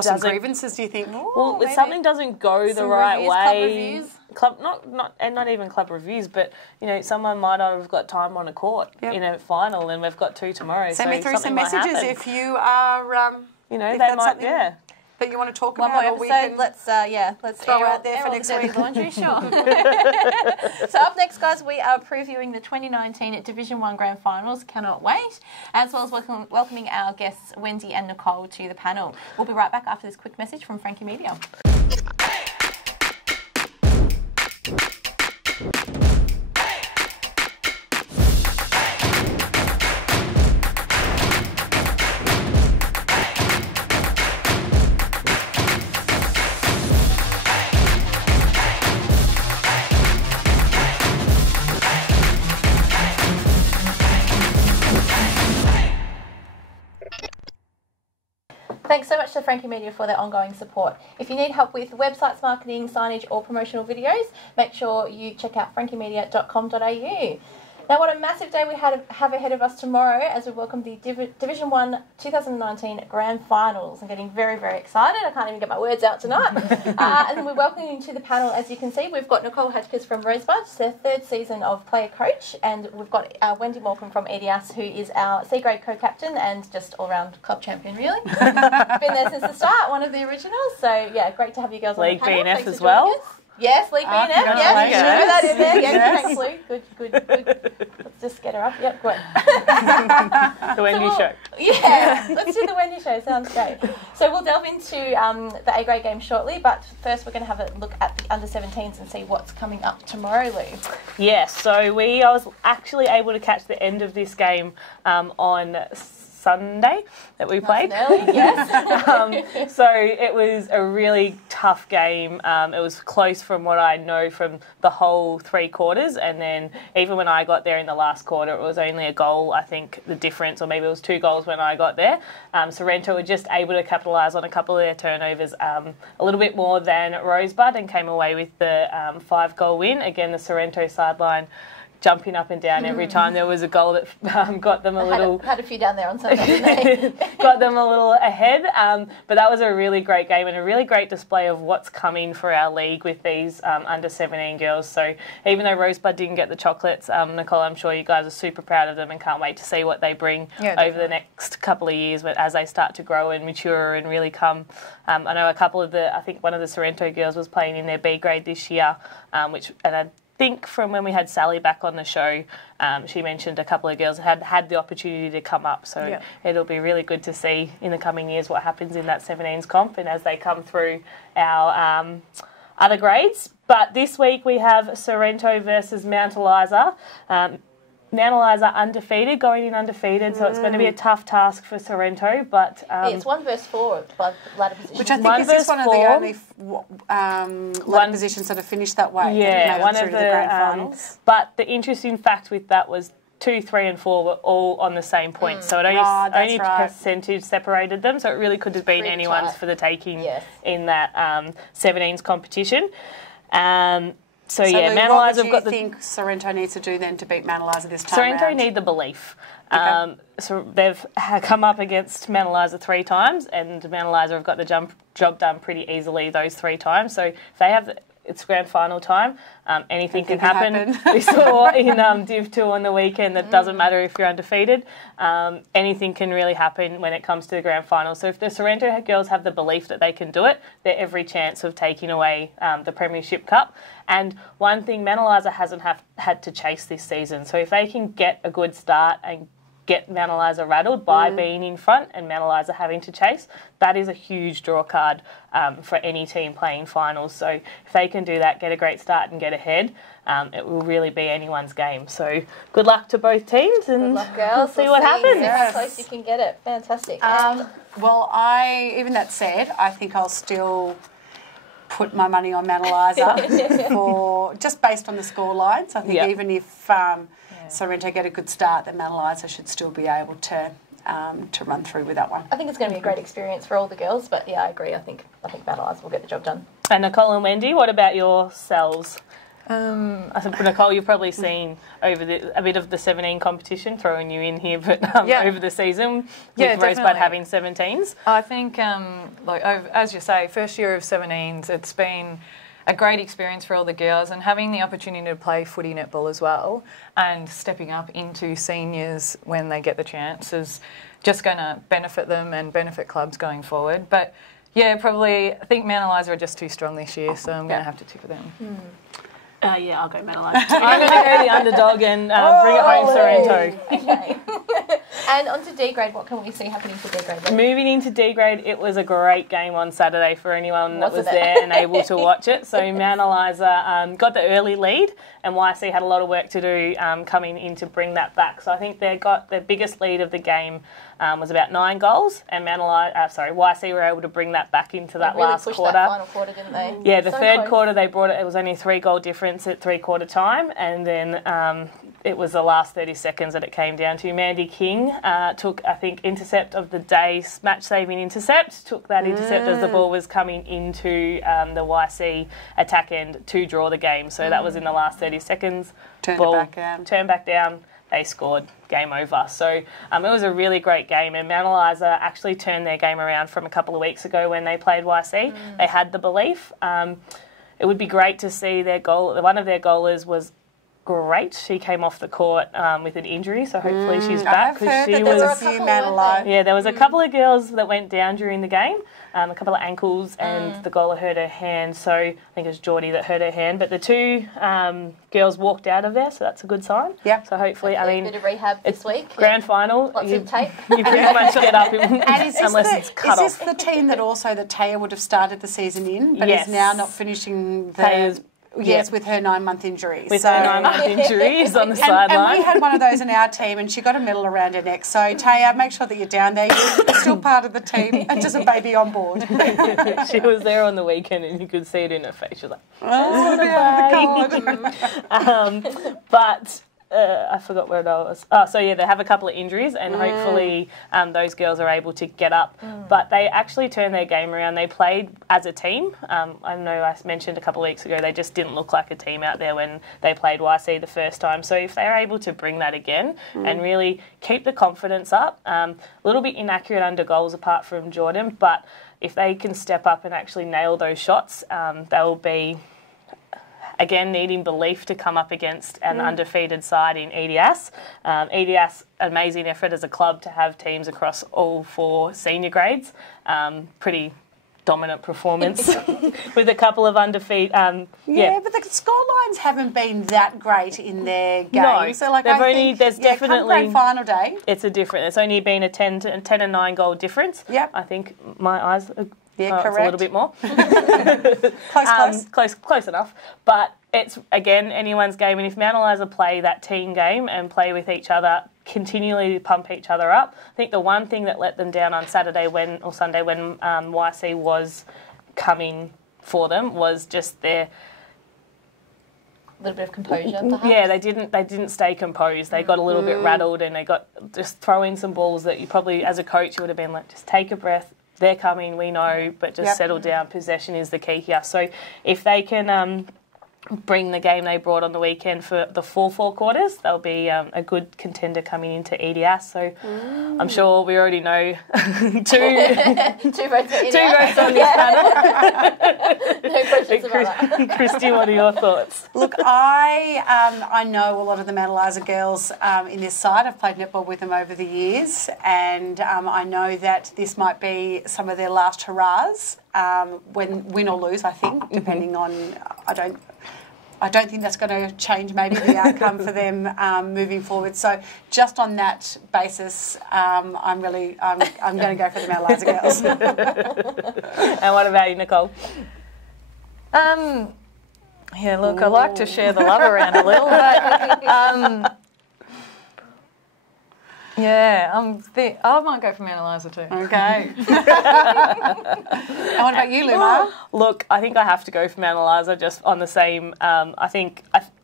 Some grievances, do you think? Well, if something doesn't go the right way, club reviews? Not even club reviews, but someone might not have got time on a court in a final, and we've got 2 tomorrow. Send me through some messages if you are. They might. Yeah. That you want to talk One about, more or we episode. can Let's throw air out there for all next the dirty week. laundry, sure. So up next, guys, we are previewing the 2019 Division 1 Grand Finals. Cannot wait, as well as welcoming our guests Wendy and Nicole to the panel. We'll be right back after this quick message from Frankie Media. Thanks so much to Frankie Media for their ongoing support. If you need help with websites, marketing, signage or promotional videos, make sure you check out frankiemedia.com.au. Now, what a massive day we have ahead of us tomorrow as we welcome the Division 1 2019 Grand Finals. I'm getting very, very excited. I can't even get my words out tonight. And then we're welcoming to the panel, as you can see, we've got Nicole Hadkes from Rosebud. It's their 3rd season of player coach. And we've got Wendy Morcombe from EDIAS, who is our C-grade co-captain and just all-round club champion, really. Been there since the start, one of the originals. So, yeah, great to have you girls on the panel. League BNF Thanks as for joining well. us. Yes, Lee BNF. Yes, throw that in there. Yeah, thanks, Lou. Good. Let's just get her up. Yep, great. The Wendy show. Yeah, let's do the Wendy show. Sounds great. So we'll delve into the A-grade game shortly, but first we're going to have a look at the under-17s and see what's coming up tomorrow, Lou. Yes, so I was actually able to catch the end of this game on Sunday that we played. Early, yes. So it was a really tough game. It was close from what I know from the whole 3 quarters, and then even when I got there in the last quarter, it was only a goal, I think, the difference, or maybe it was 2 goals when I got there. Sorrento were just able to capitalise on a couple of their turnovers a little bit more than Rosebud and came away with the 5-goal win. Again, the Sorrento sideline jumping up and down every time there was a goal that got them a little... Had a few down there on Sunday, didn't they? Got them a little ahead. But that was a really great game and a really great display of what's coming for our league with these under-17 girls. So even though Rosebud didn't get the chocolates, Nicole, I'm sure you guys are super proud of them and can't wait to see what they bring over the next couple of years as they start to grow and mature and really come. I know I think one of the Sorrento girls was playing in their B grade this year, and I think from when we had Sally back on the show, she mentioned a couple of girls had the opportunity to come up. So it'll be really good to see in the coming years what happens in that 17s comp and as they come through our other grades. But this week we have Sorrento versus Mount Eliza. Mount Eliza undefeated, going in undefeated, so it's going to be a tough task for Sorrento. But it's 1 versus 4 by ladder position. Which I think is just one of the only ladder positions that have finished that way. Yeah, one of the grand finals. But the interesting fact with that was 2, 3 and 4 were all on the same point, so it only percentage separated them, so it really could have been anyone's for the taking in that 17s competition. So yeah, Mount Eliza have got the... What do you think Sorrento needs to do then to beat Mount Eliza this time Sorrento around? need the belief. Okay. So they've come up against Mount Eliza 3 times, and Mount Eliza have got the job done pretty easily those 3 times. So if they have... It's grand final time. Anything can happen. We saw in Div 2 on the weekend that doesn't matter if you're undefeated. Anything can really happen when it comes to the grand final. So if the Sorrento girls have the belief that they can do it, they're every chance of taking away the Premiership Cup. And one thing, Mount Eliza hasn't had to chase this season. So if they can get a good start and get Mount Eliza rattled by being in front and Mount Eliza having to chase, that is a huge draw card for any team playing finals. So if they can do that, get a great start and get ahead, it will really be anyone's game. So good luck to both teams and good luck, girls. See what happens. How close you can get it. Fantastic. Well, even that said, I think I'll still put my money on Mount Eliza for just based on the score lines. I think even if Sorrento get a good start, then Mount Eliza should still be able to run through with that one. I think it's going to be a great experience for all the girls, but yeah, I agree. I think Mount Eliza will get the job done. And Nicole and Wendy, what about yourselves? I think, Nicole, you've probably seen a bit of the 17 competition, throwing you in here, but over the season with Rosebud having 17s. I think, as you say, first year of 17s, it's been a great experience for all the girls, and having the opportunity to play footy netball as well and stepping up into seniors when they get the chance is just going to benefit them and benefit clubs going forward. But yeah, probably I think Mount Eliza are just too strong this year, so I'm going to have to tip for them. Yeah, I'll go Mount Eliza. I'm going to go the underdog and bring it home Sorrento. Okay. And on to D grade, what can we see happening for D grade? Moving into D grade, it was a great game on Saturday for anyone that was there and able to watch it. So Mount Eliza got the early lead, and YC had a lot of work to do coming in to bring that back. So I think they got their biggest lead of the game was about 9 goals, and YC were able to bring that back into that really last pushed quarter. That final quarter, didn't they? Yeah, the third quarter they brought it. It was only a 3-goal difference at 3-quarter time, and then it was the last 30 seconds that it came down to. Mandy King took, I think, intercept of the day, match-saving intercept, took that intercept as the ball was coming into the YC attack end to draw the game. So that was in the last 30 seconds. Turned back down. They scored. Game over. So it was a really great game, and Mount Eliza actually turned their game around from a couple of weeks ago when they played YC. They had the belief. It would be great to see their goal. One of their goalers was great. She came off the court with an injury, so hopefully she's back. I've heard she that there was were a few men Yeah, there was a couple of girls that went down during the game, a couple of ankles, and the goaler hurt her hand. So I think it was Geordie that hurt her hand. But the two girls walked out of there, so that's a good sign. Yeah. So hopefully, A bit of rehab this week. Grand final. Lots of tape. You pretty much get up And unless it's cut is off. this the team that also that Taya would have started the season in, but Yes. is now not finishing the... Taya's- Yes, with her 9-month injury. With her 9-month injury, is on the And sideline. we had one of those in our team, and she got a medal around her neck. So, Taya, make sure that you're down there. You're still part of the team, and just a baby on board. She was there on the weekend, and you could see it in her face. She was like, but I forgot where I was. Oh, so yeah, they have a couple of injuries, and hopefully those girls are able to get up. But they actually turned their game around. They played as a team. I know I mentioned a couple of weeks ago they just didn't look like a team out there when they played YC the first time. So if they're able to bring that again and really keep the confidence up, a little bit inaccurate under goals apart from Jordan, but if they can step up and actually nail those shots, they'll be... Again, needing belief to come up against an undefeated side in EDS. EDS, amazing effort as a club to have teams across all 4 senior grades. Pretty dominant performance with a couple of undefeated. Yeah, but the score lines haven't been that great in their games. No, So, like, they've only, there's come definitely grand final day. It's a different. There's only been a 10 and 9 goal difference. Yep. I think my eyes. Yeah, It's a little bit more. Close. Close enough. But it's, again, anyone's game. And if Mount Eliza play that team game and play with each other, continually pump each other up, I think the one thing that let them down on Sunday when YC was coming for them was just their... A little bit of composure, perhaps. Yeah, they didn't stay composed. They got a little bit rattled, and they got just throwing some balls that you probably, as a coach, you would have been like, just take a breath. They're coming, we know, but just settle down. Possession is the key here. So if they can bring the game they brought on the weekend for the full 4 quarters, they'll be a good contender coming into EDS. So I'm sure we already know two votes on this panel. No questions about that. Christy, what are your thoughts? Look, I know a lot of the Mount Eliza girls in this side. I've played netball with them over the years, and I know that this might be some of their last hurrahs, when win or lose, I think, depending on... I don't think that's going to change maybe the outcome for them moving forward. So just on that basis, I'm going to go for the Mount Eliza girls. And what about you, Nicole? Yeah, look, I like to share the love around a little, but yeah, I might go for Mount Eliza too. Okay. And what about you, Luma? Look, I think I have to go for Mount Eliza just on the same. I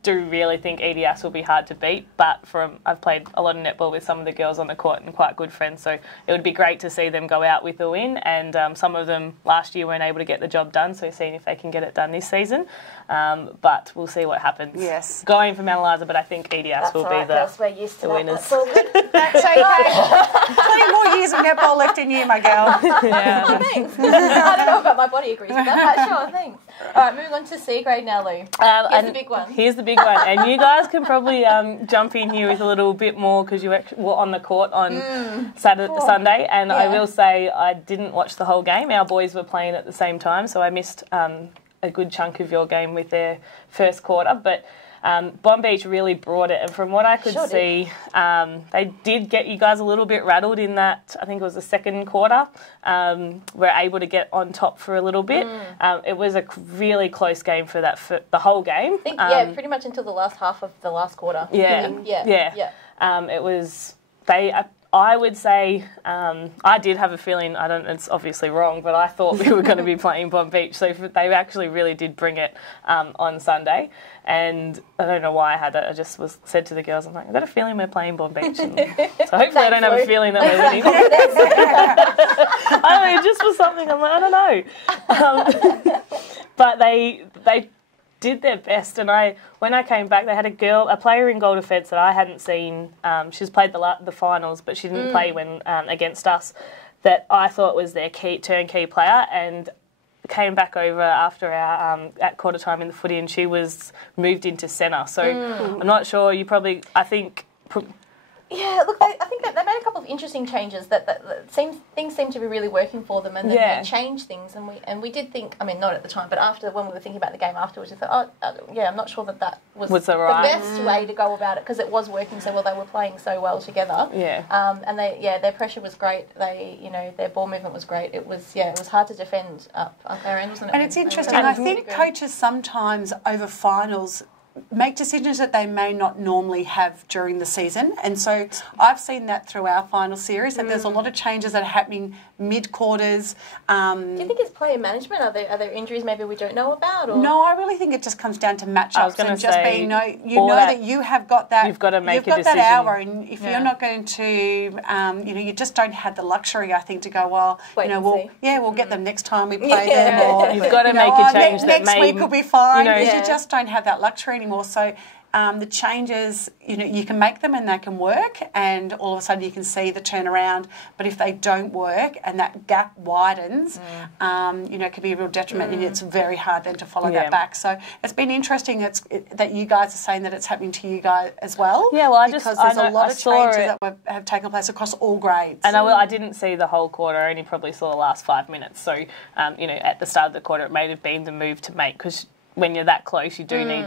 do really think EDS will be hard to beat, but I've played a lot of netball with some of the girls on the court and quite good friends, so it would be great to see them go out with a win, and some of them last year weren't able to get the job done, so seeing if they can get it done this season. But we'll see what happens. Yes. Going for Mount Eliza, but I think EDS will be the winners. That's all good. That's okay. Plenty more years of netball left in you, my girl. Yeah. Thanks. I don't know about my body agrees with that, but sure, thanks. All right, moving on to C grade now, Lou. Here's the big one. Here's the big one. And you guys can probably jump in here with a little bit more because you were on the court on Sunday. And I will say I didn't watch the whole game. Our boys were playing at the same time, so I missed a good chunk of your game with their first quarter. But Bomb Beach really brought it, and from what I could see, they did get you guys a little bit rattled in that, I think it was the second quarter, were able to get on top for a little bit. It was a really close game for the whole game. I think, pretty much until the last half of the last quarter. It was, I would say, I did have a feeling, it's obviously wrong, but I thought we were going to be playing Bomb Beach, so they actually really did bring it on Sunday, and I don't know why I had that. I just said to the girls, I'm like, I've got a feeling we're playing Bomb Beach, and so hopefully I don't have a feeling that we're winning. I mean, it just was something, I'm like, I don't know. But they did their best, and when I came back, they had a player in goal defence that I hadn't seen. She's played the finals, but she didn't play when against us. That I thought was their turnkey player, and came back over after our at quarter time in the footy, and she was moved into centre. So I'm not sure. I think. Yeah, look, I think that they made a couple of interesting changes that things seem to be really working for them, and then they changed things, and we did think, I mean, not at the time, but after, when we were thinking about the game afterwards, we thought, I'm not sure that was the best way to go about it, because it was working so well. They were playing so well together. Yeah. And their pressure was great. Their ball movement was great. It was hard to defend up their end, wasn't it? And it's interesting. I think coaches sometimes over finals make decisions that they may not normally have during the season, and so I've seen that through our final series, that there's a lot of changes that are happening mid-quarters. Do you think it's player management? Are there injuries maybe we don't know about? Or? No, I really think it just comes down to matchups and just being that you have got that. You've got to make a decision. You've got that hour, and if you're not going to, you just don't have the luxury, I think, to go, we'll get them next time we play them. Or, you've got to make a change that next week will be fine. You just don't have that luxury anymore. So the changes, you can make them and they can work, and all of a sudden you can see the turnaround. But if they don't work and that gap widens, it can be a real detriment, and it's very hard then to follow that back. So it's been interesting that you guys are saying that it's happening to you guys as well. Yeah, well, because there's a lot of changes that have taken place across all grades. And I didn't see the whole quarter. I only probably saw the last 5 minutes. So, at the start of the quarter, it may have been the move to make, because when you're that close, you do need,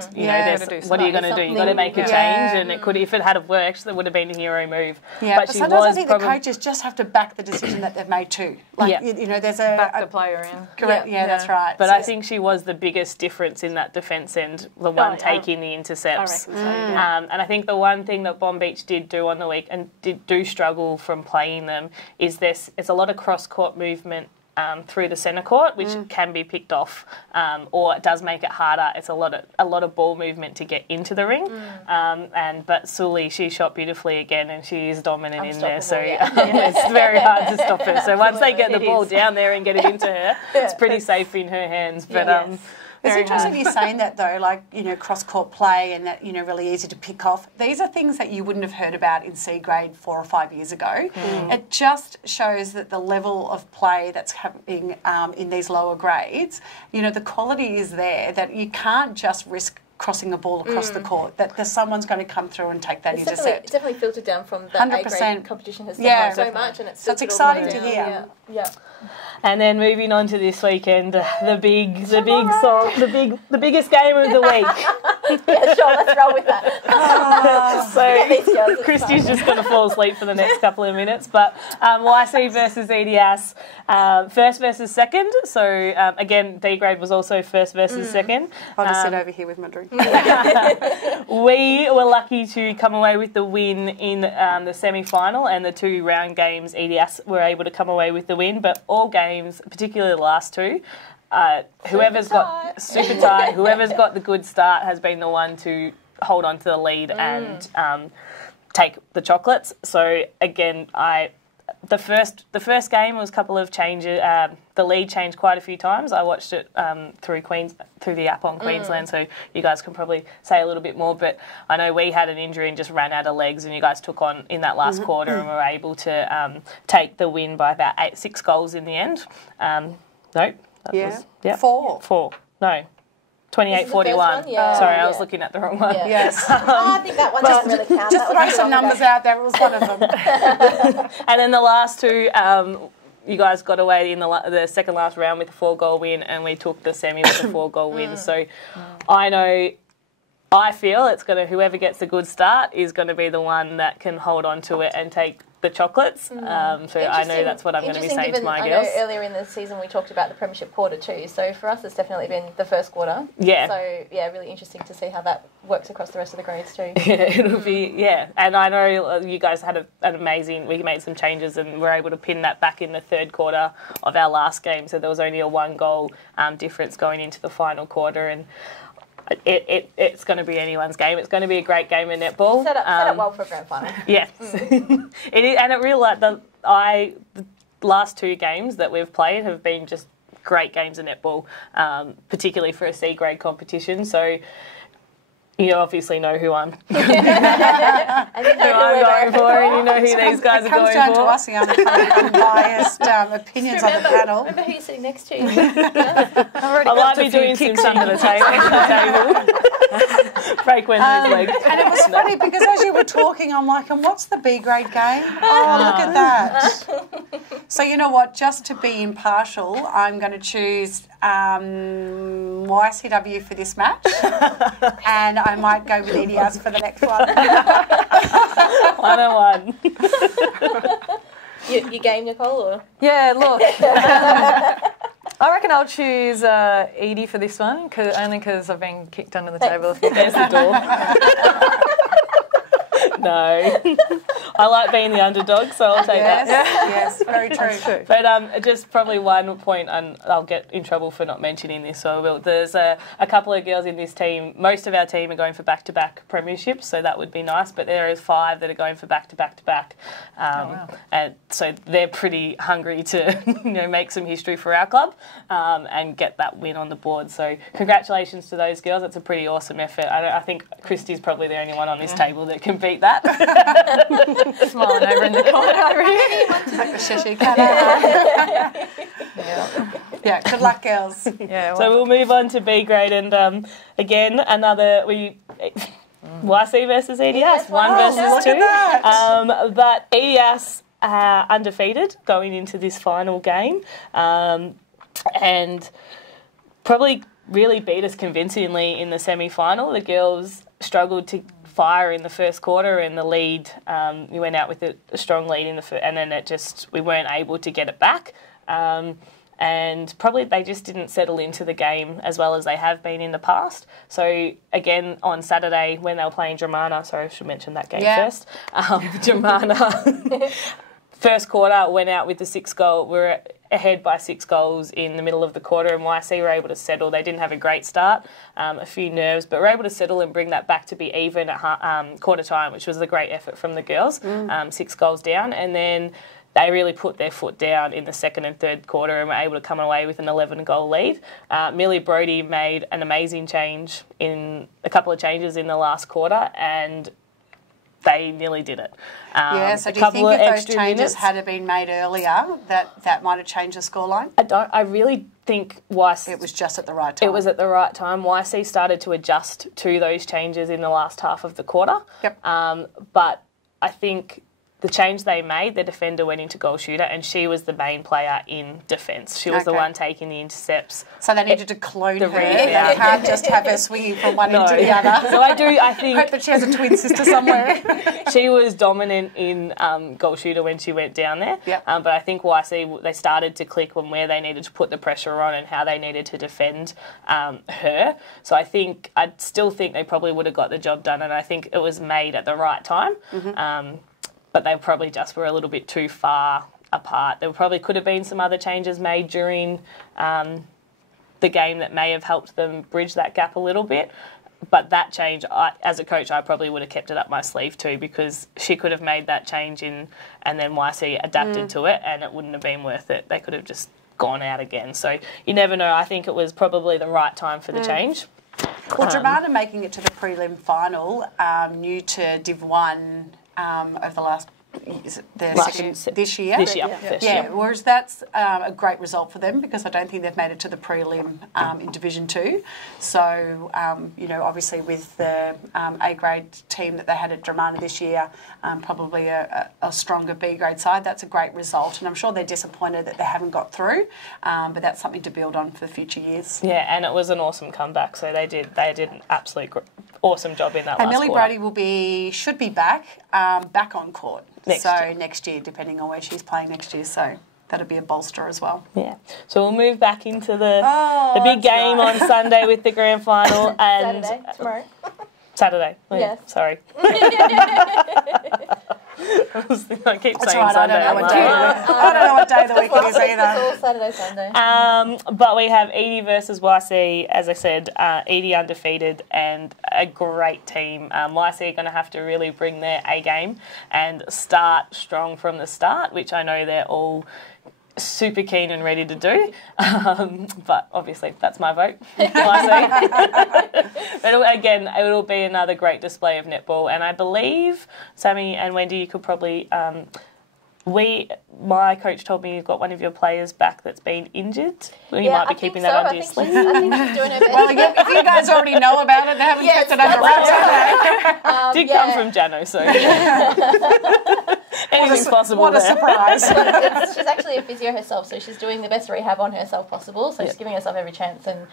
what are you going to do? You've got to make a change, and if it had worked, that would have been a hero move. Yeah, but sometimes I think the coaches just have to back the decision that they've made too. There's back the player in. Correct. Yeah, that's right. But I think she was the biggest difference in that defence end, the one taking the intercepts. And I think the one thing that Bomb Beach did do on the week, and do struggle from playing them, is it's a lot of cross-court movement through the centre court, which can be picked off, or it does make it harder. It's a lot of ball movement to get into the ring. But Sully, she shot beautifully again, and she is dominant in there. So it's very hard to stop her. So once they get the ball down there and get it into her, it's pretty safe in her hands. But it's interesting you saying that though, cross-court play and that, really easy to pick off. These are things that you wouldn't have heard about in C grade 4 or 5 years ago. It just shows that the level of play that's happening in these lower grades, the quality is there, that you can't just risk crossing a ball across the court, that someone's going to come through and take that intercept. It's definitely filtered down from the 100%. A-grade competition has done so much, and it's exciting to hear. Yeah. And then moving on to this weekend, the biggest game of the week. Yeah, sure, let's roll with that. So Christy's just going to fall asleep for the next couple of minutes. But YC versus EDS, first versus second. So again, D grade was also first versus second. I'll just sit over here with my drink. We were lucky to come away with the win in the semi-final, and the 2 round games EDS were able to come away with the win. But all games, particularly the last 2, whoever's got super tight, whoever's got the good start has been the one to hold on to the lead and take the chocolates. So again, the first game was a couple of changes. The lead changed quite a few times. I watched it through the app on Queensland, so you guys can probably say a little bit more. But I know we had an injury and just ran out of legs, and you guys took on in that last quarter and were able to take the win by about 6 goals in the end. Four. No. 28-41. Yeah. Sorry, I was looking at the wrong one. Yeah. Yes. I think that one doesn't really count. Just throw some numbers out there. It was one of them. And then the last 2, you guys got away in the second last round with a 4-goal win, and we took the semi with a 4-goal win. So I feel it's going to, whoever gets a good start is going to be the one that can hold on to it and take the chocolates. So I know that's what I'm going to be saying to my girls. I know earlier in the season we talked about the premiership quarter too. So for us, it's definitely been the first quarter. Yeah. So yeah, really interesting to see how that works across the rest of the grades too. Yeah, it'll be And I know you guys had an amazing. We made some changes and were able to pin that back in the third quarter of our last game. So there was only a 1-goal difference going into the final quarter, and it's going to be anyone's game. It's going to be a great game in netball. Set up well for a grand final. Yes. It is, and it really the last 2 games that we've played have been just great games of netball, particularly for a C grade competition. So You obviously know who I'm And you know going for, and you know who these guys are going for. It comes down to us, the unbiased opinions on the panel. Remember who you're sitting next to. I might be doing some under the table. Break Wednesday's leg. And it was funny because as you were talking, I'm like, and what's the B grade game? Oh, look at that. So you know what? Just to be impartial, I'm going to choose YCW for this match, and I might go with EDS for the next one. 101. You game, Nicole? Or? Yeah, look. I reckon I'll choose Edie for this one, only because I've been kicked under the table. There's the door. No. I like being the underdog, so I'll take that. Yes, very true. But just probably one point, and I'll get in trouble for not mentioning this, so I will. There's a couple of girls in this team. Most of our team are going for back-to-back premierships, so that would be nice, but there is 5 that are going for back-to-back-to-back. And so they're pretty hungry to make some history for our club and get that win on the board. So congratulations to those girls. It's a pretty awesome effort. I think Christy's probably the only one on this table that can beat that. Smiling over in the corner over here. Like the shishi cat. Yeah, good luck, girls. Yeah, So we'll move on to B grade, and again another YC versus EDS, 1 versus 2. But EDS undefeated going into this final game, and probably really beat us convincingly in the semi-final. The girls struggled to fire in the first quarter, and the lead, we went out with a strong lead in the first, and then we weren't able to get it back. And probably they just didn't settle into the game as well as they have been in the past. So again, on Saturday when they were playing Dramana, sorry, I should mention that game first. Dramana, first quarter went out with the 6 goal. We were ahead by 6 goals in the middle of the quarter, and YC were able to settle. They didn't have a great start, a few nerves, but were able to settle and bring that back to be even at quarter time, which was a great effort from the girls. 6 goals down, and then they really put their foot down in the second and third quarter and were able to come away with an 11-goal lead. Millie Brodie made an amazing change in a couple of changes in the last quarter, and they nearly did it. So do you think if those changes had been made earlier, that might have changed the scoreline? I really think YC... It was just at the right time. It was at the right time. YC started to adjust to those changes in the last half of the quarter. Yep. But I think the change they made, the defender went into goal shooter, and she was the main player in defence. She was the one taking the intercepts. So they needed to clone her. They can't just have her swinging from one end to the other. So I think... Hope that she has a twin sister somewhere. She was dominant in goal shooter when she went down there. Yep. But I think YC, they started to click on where they needed to put the pressure on and how they needed to defend her. So I still think they probably would have got the job done, and I think it was made at the right time. But they probably just were a little bit too far apart. There probably could have been some other changes made during the game that may have helped them bridge that gap a little bit. But that change, as a coach, I probably would have kept it up my sleeve too, because she could have made that change and then YC adapted to it, and it wouldn't have been worth it. They could have just gone out again. So you never know. I think it was probably the right time for the change. Well, Dramana making it to the prelim final, new to Div 1 over the last... Is it this year? This year. Whereas that's a great result for them, because I don't think they've made it to the prelim in Division 2. So, obviously with the A-grade team that they had at Dramana this year, probably a stronger B-grade side, that's a great result. And I'm sure they're disappointed that they haven't got through, but that's something to build on for the future years. Yeah, and it was an awesome comeback. So they did an absolute awesome job in that last Millie quarter. Brodie should be back on court. Next year, depending on where she's playing next year. So that'll be a bolster as well. Yeah. So we'll move back into the big game on Sunday with the grand final. And Saturday, tomorrow. Saturday. Yes. Sorry. I keep saying right, Sunday. I don't know what day of the week it is either. It's all Sunday. But we have Edie versus YC, as I said, Edie undefeated and a great team. YC are going to have to really bring their A game and start strong from the start, which I know they're all super keen and ready to do. But obviously that's my vote. But again, it will be another great display of netball, and I believe Sammy and Wendy, you could probably my coach told me you've got one of your players back that's been injured. Well, you might be keeping that under your sleeve. I think she's doing her best. Well, if you guys already know about it, they haven't kept it under wraps. Did come from Jano, so anything's possible. What a surprise! She's actually a physio herself, so she's doing the best rehab on herself possible. So she's giving herself every chance, and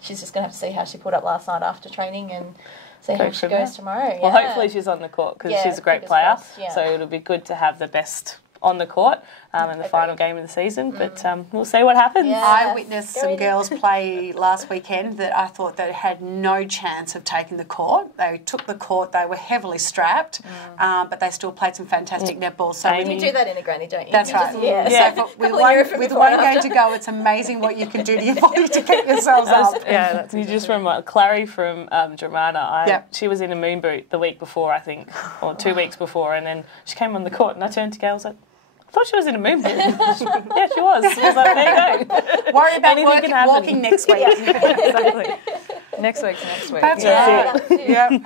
she's just going to have to see how she put up last night after training and see how she goes tomorrow. Well, hopefully she's on the court because she's a great player. So it'll be good to have the best on the court in the final game of the season. But we'll see what happens. Yes. I witnessed some girls play last weekend that I thought that had no chance of taking the court. They took the court. They were heavily strapped, but they still played some fantastic netball. So you do that in a granny, don't you? That's right. So with one game to go, it's amazing what you can do to your body to get yourselves up. Yeah, you just remind Clary from Dramana. She was in a moon boot the week before, I think, or 2 weeks before, and then she came on the court, and I turned to Gail, I was like, I thought she was in a moon boot. Yeah, she was. I was like, there you go. Worry about walking next week. Exactly. Next week. That's right. Yeah.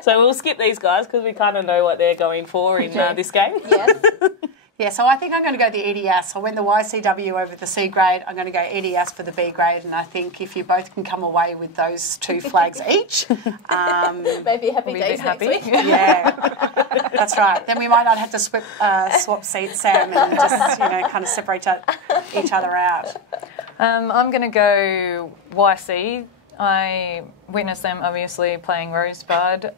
So we'll skip these guys because we kind of know what they're going for in this game. Yes. Yeah, so I think I'm going to go the EDS. I went the YCW over the C grade. I'm going to go EDS for the B grade, and I think if you both can come away with those 2 flags each, maybe happy days next week. Yeah, that's right. Then we might not have to swap seats, Sam, and just kind of separate each other out. I'm going to go YC. I witnessed them obviously playing Rosebud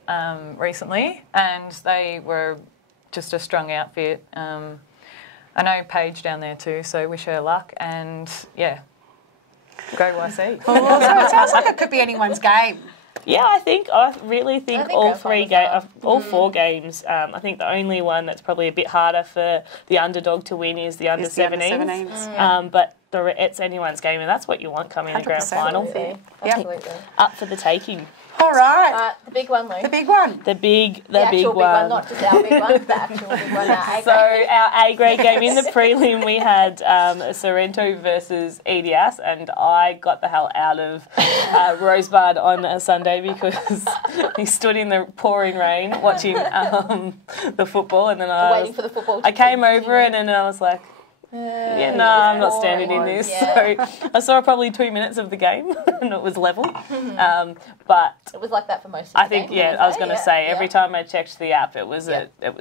recently, and they were just a strong outfit. I know Paige down there too, so wish her luck, and go YC. Well, so it sounds like it could be anyone's game. Yeah, I really think all 4 games. I think the only one that's probably a bit harder for the underdog to win is the under 17s. But it's anyone's game, and that's what you want coming in the grand final. Absolutely. Up for the taking. All right. The big one, Lou. The big one. The big actual one. Not just our big one, the actual big one. So our A grade game in the prelim, we had Sorrento versus EDS, and I got the hell out of Rosebud on a Sunday because he stood in the pouring rain watching the football, and then waiting for the football. I came over and then I was like, I'm not standing in this. Yeah. So I saw probably 2 minutes of the game and it was level. But it was like that for most of the game. I was going to say, every time I checked the app, it was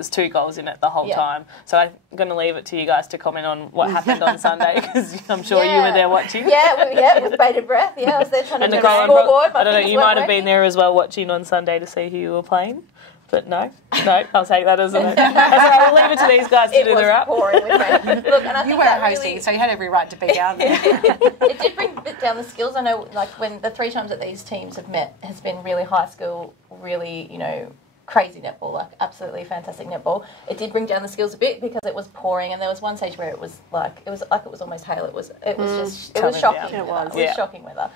2 goals in it the whole time. So I'm going to leave it to you guys to comment on what happened on Sunday because I'm sure you were there watching. With bated breath. I was there trying to do the scoreboard. I don't know, you might have been there as well watching on Sunday to see who you were playing. But no, I'll take that as it. I'll leave it to these guys to do their up. Pouring with rain. Look, and I think you were hosting, so you had every right to be down there. It did bring down the skills. I know, like when the 3 times that these teams have met has been really high skill, really crazy netball, like absolutely fantastic netball. It did bring down the skills a bit because it was pouring, and there was one stage where it was almost hail. It was shocking. It was shocking weather.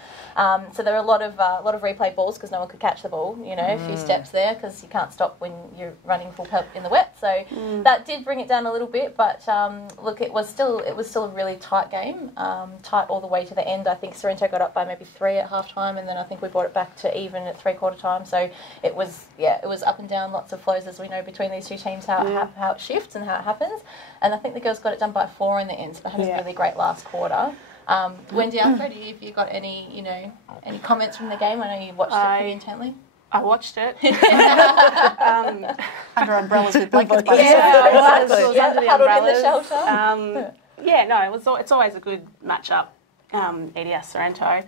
So there were a lot of replay balls because no one could catch the ball. A few steps there because you can't stop when you're running full pelt in the wet. So that did bring it down a little bit. But look, it was still a really tight game, tight all the way to the end. I think Sorrento got up by maybe 3 at half time, and then I think we brought it back to even at 3/4 time. So it was up and down, lots of flows as we know between these 2 teams, how it shifts and how it happens. And I think the girls got it done by 4 in the end, so they had a really great last quarter. Wendy, Freddie, have you got any comments from the game? I know you watched it pretty intently. I watched it. Under umbrellas with blankets. Under the huddled in the shelter. It's always a good matchup. EDS Sorrento.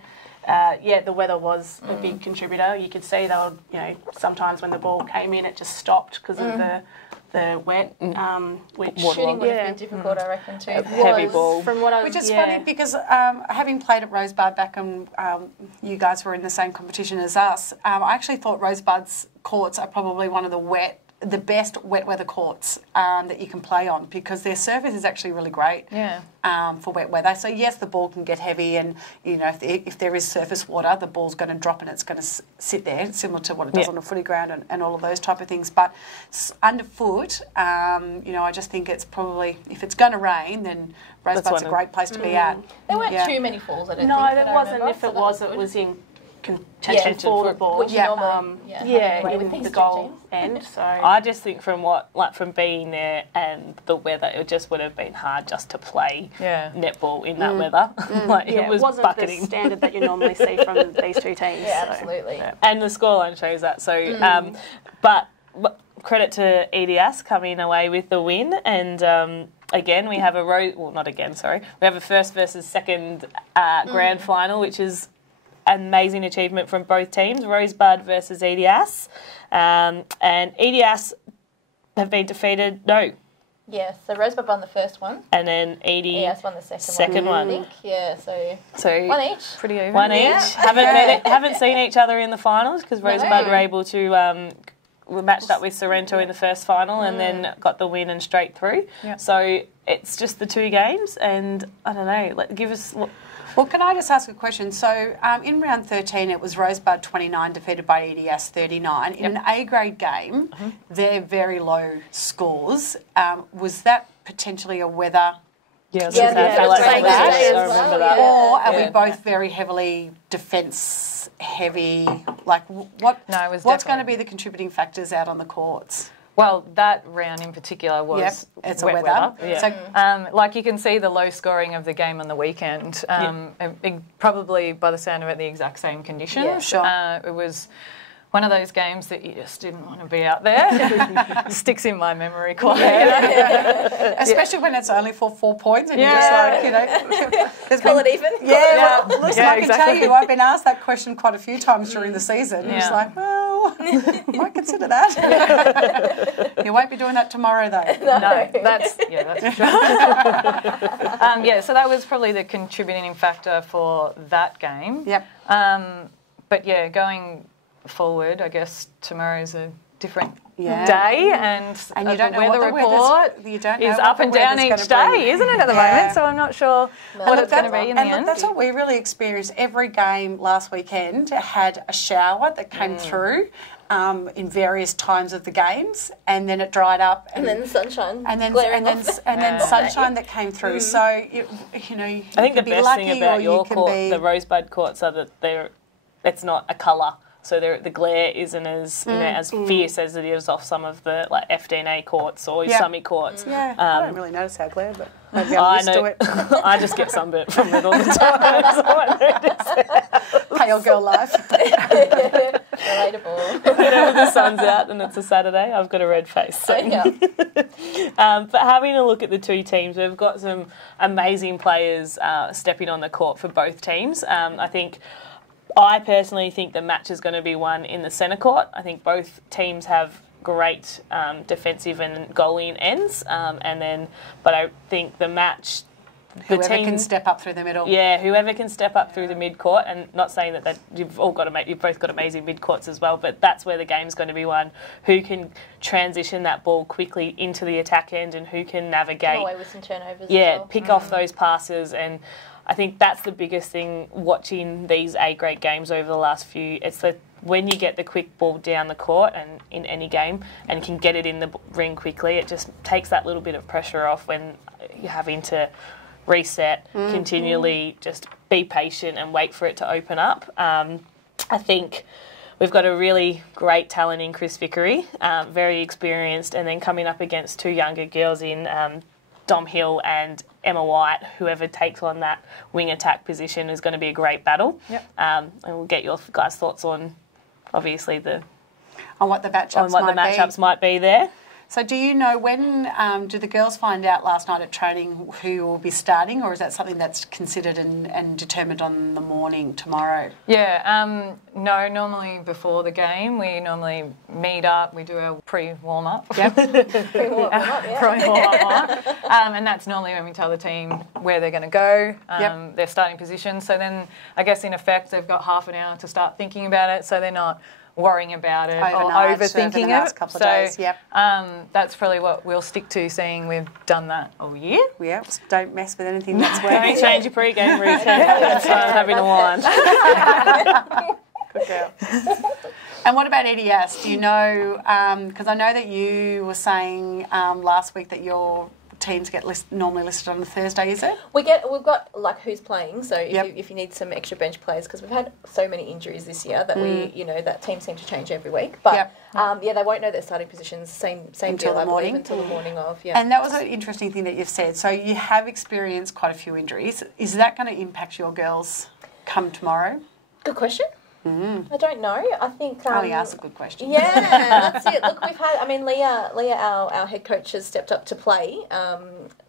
The weather was a big contributor. You could see they were, sometimes when the ball came in, it just stopped because of the wet, which shooting would have been difficult, I reckon, too. Heavy ball. Which is funny because having played at Rosebud back when you guys were in the same competition as us, I actually thought Rosebud's courts are probably one of the the best wet weather courts that you can play on, because their surface is actually really great for wet weather. So yes, the ball can get heavy, and you know if there is surface water, the ball's going to drop and it's going to sit there, similar to what it does on a footy ground and all of those type of things. But underfoot, you know, I just think it's probably, if it's going to rain, then Rosebud's a great place to be at. There weren't too many falls, I don't think. No, there wasn't. If it was, it was in contention for the ball. Which normally, in the goal end. So I just think from being there and the weather, it just would have been hard just to play netball in that weather. Like it wasn't bucketing. The standard that you normally see from these two teams. Yeah, absolutely. And the scoreline shows that. So, but credit to EDS coming away with the win, and again we have we have a first versus second grand final, which is amazing achievement from both teams, Rosebud versus EDS. And EDS have been defeated, Yes, so Rosebud won the first one. and then EDS won the second one. I think. Yeah, so one each. Pretty even. One each. Haven't seen each other in the finals, because Rosebud were able to we matched up with Sorrento in the first final and then got the win and straight through. Yep. So it's just the two games, and I don't know, give us... Well, can I just ask a question? So in round 13, it was Rosebud 29 defeated by EDS 39. In an A-grade game, they're very low scores. Was that potentially a weather... Yeah, I remember that. Or are we both very heavily defence heavy? Like, what's going to be the contributing factors out on the courts? Well, that round in particular was it's wet a weather. Yeah. So, like you can see the low scoring of the game on the weekend. Probably by the sound of it, the exact same conditions. Yeah, sure. It was one of those games that you just didn't want to be out there. Sticks in my memory quite. Especially when it's only for 4 points and you're just like, you know... Call it even. Listen, I can tell you, I've been asked that question quite a few times during the season. It's like, well, I might consider that. You won't be doing that tomorrow, though. No, that's true. So that was probably the contributing factor for that game. Yep. But yeah, going forward, I guess tomorrow's a different day, and you don't know weather what the report is up and down each day, isn't it, at the moment? So I'm not sure what it's going to be in the end. That's what we really experienced. Every game last weekend had a shower that came through in various times of the games, and then it dried up, and then sunshine, and then sunshine that came through. So you know, I think the best thing about your court, the Rosebud courts, are that it's not a colour. So the glare isn't as as fierce as it is off some of the like FDNA courts or Summy courts. Yeah, I don't really notice how glare, but maybe I'm used to it. I just get sunburnt from it all the time. So I notice. Pale girl life. Relatable. Whenever the sun's out and it's a Saturday, I've got a red face. So. But having a look at the two teams, we've got some amazing players stepping on the court for both teams. I personally think the match is going to be won in the centre court. I think both teams have great defensive and goaling ends, but I think the match, whoever can step up through the middle. Yeah, whoever can step up through the mid court, and not saying that you've both got amazing mid courts as well, but that's where the game's going to be won. Who can transition that ball quickly into the attack end, and who can navigate? Come away with some turnovers. Yeah, pick off those passes, and I think that's the biggest thing watching these A-grade games over the last few. It's that when you get the quick ball down the court and in any game and can get it in the ring quickly, it just takes that little bit of pressure off when you're having to reset, continually just be patient and wait for it to open up. I think we've got a really great talent in Chris Vickery, very experienced, and then coming up against two younger girls in Dom Hill and Emma White. Whoever takes on that wing attack position is going to be a great battle. Yep. And we'll get your guys' thoughts on, obviously, on what the matchups might be there. So do you know when, do the girls find out last night at training who will be starting, or is that something that's considered and determined on the morning tomorrow? Yeah, no, normally before the game we normally meet up, we do our pre-warm-up. Yep. Pre-warm-up. And that's normally when we tell the team where they're going to go, their starting position. So then I guess in effect they've got half an hour to start thinking about it, so they're not worrying about it or Overnight, over the overthinking last it. couple of days, yep. That's probably what we'll stick to, seeing we've done that all year. Yeah, don't mess with anything that's Don't working. change your pre-game routine. That's having a wine. Good girl. And what about EDS? Do you know, because I know that you were saying last week that your teams get normally listed on a Thursday, is it? We've got like who's playing. So Yep. if you need some extra bench players, because we've had so many injuries this year that that teams seem to change every week. But they won't know their starting positions. Same Until deal, the I believe, morning. until the morning of. And that was an interesting thing that you've said. So you have experienced quite a few injuries. Is that going to impact your girls come tomorrow? Good question. I don't know. I think. Ali asked a good question. Yeah, that's it. Look, we've had. I mean, Leah, our head coach, has stepped up to play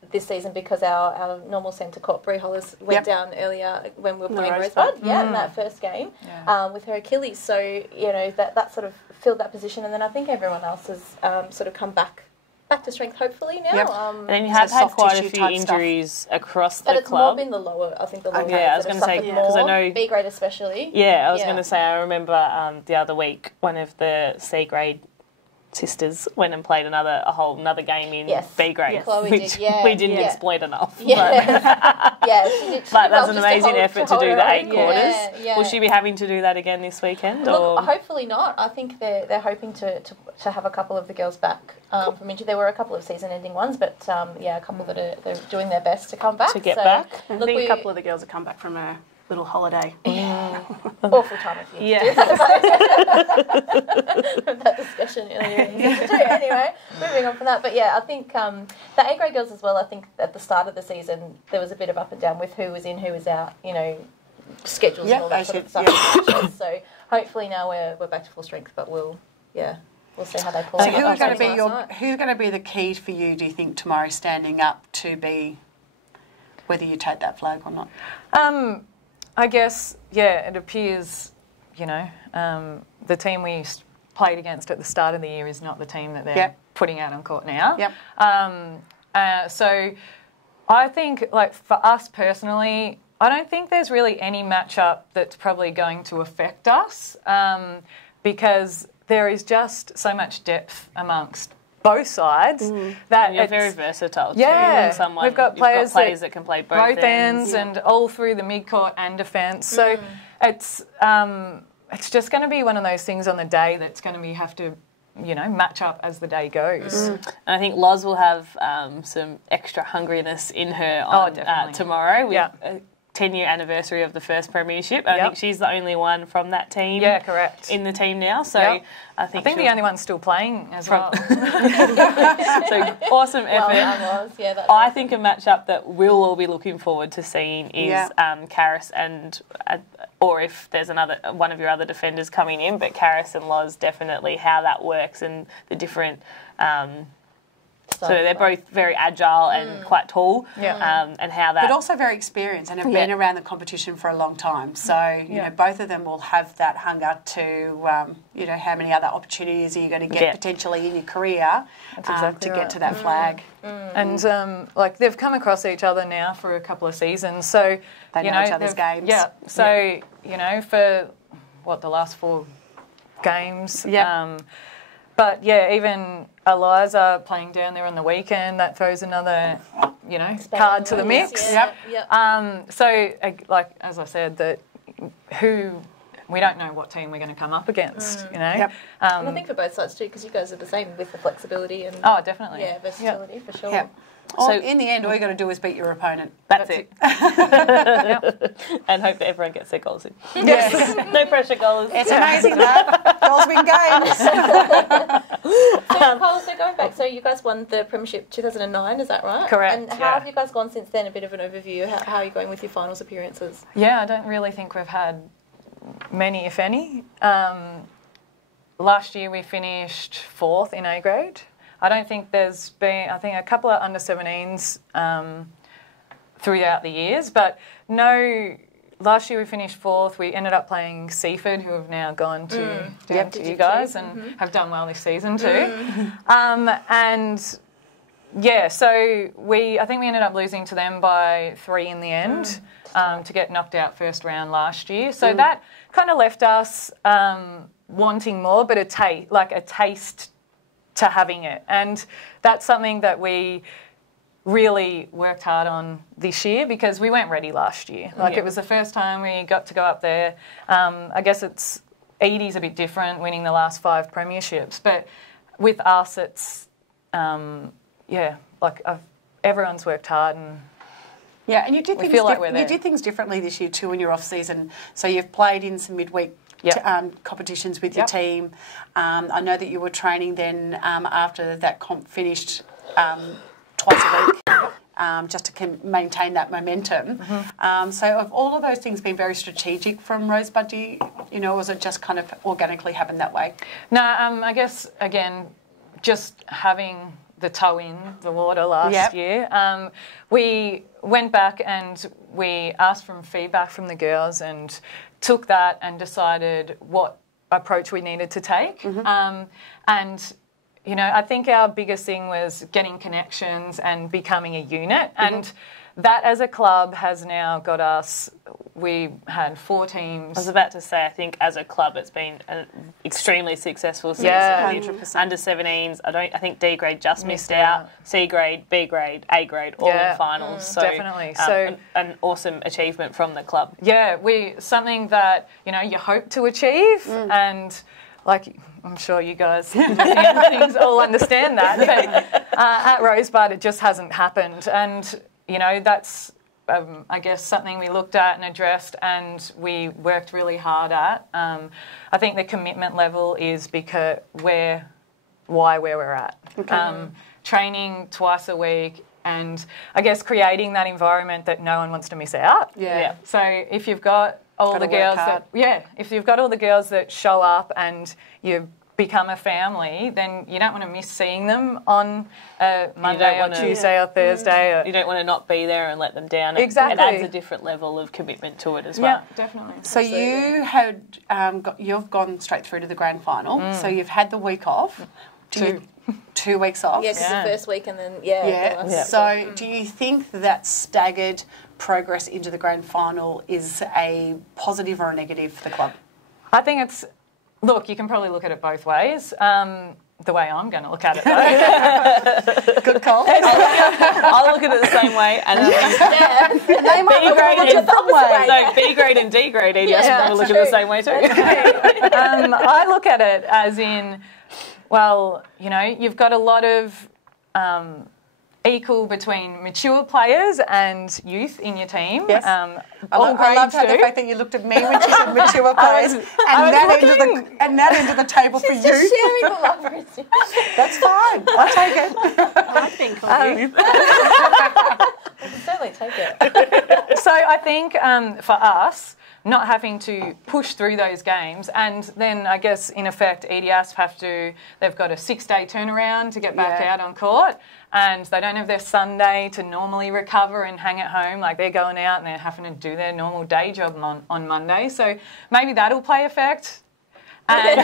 this season because our normal centre court, Brie Hollis, went down earlier when we were playing Rosebud. In that first game with her Achilles. So that sort of filled that position, and then I think everyone else has sort of come back to strength, hopefully now. Yep. And then you have had quite a few injuries across the but it's club. more been the lower. I think the lower. Yeah, I was going to say because I know B grade especially. Yeah, I was going to say I remember the other week one of the C grade sisters went and played another game in B grade, Chloe which did, we didn't exploit enough. Yeah, she did. But that's an amazing effort to do the 8 quarters. Yeah. Will she be having to do that again this weekend? Look, or? hopefully not. I think they're hoping to have a couple of the girls back from injury. There were a couple of season-ending ones, but a couple that are doing their best to come back. To get back. I think a couple of the girls have come back from a little holiday. Awful time of year. Yeah. That discussion. Anyway, moving on from that. But yeah, I think the A grade girls as well. I think at the start of the season there was a bit of up and down with who was in, who was out. Schedules and all that sort of stuff. So hopefully now we're back to full strength. But we'll see how they pull. So who's going to be the key for you? Do you think tomorrow standing up to be whether you take that flag or not? I guess, it appears, the team we played against at the start of the year is not the team that they're putting out on court now. Yep. So I think, for us personally, I don't think there's really any matchup that's probably going to affect us because there is just so much depth amongst both sides that you're very versatile too. Yeah, we've got players that can play both ends and all through the mid-court and defence. So it's just going to be one of those things on the day that's going to have to match up as the day goes. And I think Loz will have some extra hungriness in her on tomorrow. With 10-year anniversary of the first premiership. I think she's the only one from that team. Yeah, correct. In the team now, so I think the only one still playing as well. So awesome effort. I think a matchup that we'll all be looking forward to seeing is Karis and or if there's one of your other defenders coming in, but Karis and Loz definitely how that works and the different. So they're both very agile and quite tall, and how that. But also very experienced and have been around the competition for a long time. So both of them will have that hunger to how many other opportunities are you going to get potentially in your career to get to that flag. And they've come across each other now for a couple of seasons, so they know each other's games. Yeah. So for the last 4 games. Yeah. But even Eliza playing down there on the weekend, that throws another, card to the mix. Yep. So, as I said, we don't know what team we're going to come up against. And I think for both sides too, because you guys are the same with the flexibility and definitely, versatility for sure. Yep. So in the end, all you got to do is beat your opponent. That's it. And hope that everyone gets their goals in. Yes. No pressure goals. It's amazing that goals win games. So Cole, going back, so you guys won the Premiership 2009, is that right? Correct. And how have you guys gone since then? A bit of an overview. How are you going with your finals appearances? Yeah, I don't really think we've had many, if any. Last year we finished 4th in A grade. I don't think there's been, I think a couple of under-17s throughout the years, but no, last year we finished 4th. We ended up playing Seaford, who have now gone to you guys and have done well this season too. So I think we ended up losing to them by 3 in the end to get knocked out first round last year. So that kind of left us wanting more, but a taste to having it. And that's something that we really worked hard on this year because we weren't ready last year. It was the first time we got to go up there. I guess Edie's a bit different, winning the last 5 premierships, but with us, it's everyone's worked hard and. Yeah, and you did things you did things differently this year too in your off season. So you've played in some midweek competitions with your team. I know that you were training then after that comp finished twice a week. Just to maintain that momentum. So have all of those things been very strategic from Rosebud, or was it just kind of organically happened that way? No, I guess, again, just having the toe in the water last year, we went back and we asked for feedback from the girls and took that and decided what approach we needed to take. And I think our biggest thing was getting connections and becoming a unit. And that as a club has now got us, we had 4 teams. I was about to say, I think as a club it's been extremely successful since 100%. under 17s. I think D grade just missed out. C grade, B grade, A grade, all in finals. So definitely. An awesome achievement from the club. Yeah, something that, you hope to achieve and I'm sure you guys things all understand that. But at Rosebud it just hasn't happened. And, that's, I guess, something we looked at and addressed and we worked really hard at. I think the commitment level is because where we're at. Training twice a week and, I guess, creating that environment that no one wants to miss out. So if you've got all the girls if you've got all the girls that show up and you become a family, then you don't want to miss seeing them on a Monday or Tuesday or Thursday. You don't want to not be there and let them down. Exactly. It adds a different level of commitment to it as well. Yeah, definitely. So you had you've gone straight through to the grand final. So you've had the week off. 2 weeks off. Yes, the first week and then So do you think that staggered progress into the grand final is a positive or a negative for the club? I think look, you can probably look at it both ways. The way I'm going to look at it, though. Good call. I'll look at it the same way. And they might look at it the wrong way. No, B grade and D grade EDS will probably look at it the same way too. I look at it as in, well, you've got a lot of equal between mature players and youth in your team. Yes. I love the fact that you looked at me when she said mature players and that end of the table for you. Just sharing the love. That's fine. I'll take it. I think of you. I can certainly take it. So I think for us, not having to push through those games, and then I guess in effect EDS they've got a 6-day turnaround to get back out on court, and they don't have their Sunday to normally recover and hang at home. They're going out and they're having to do their normal day job on Monday. So maybe that'll play effect. And,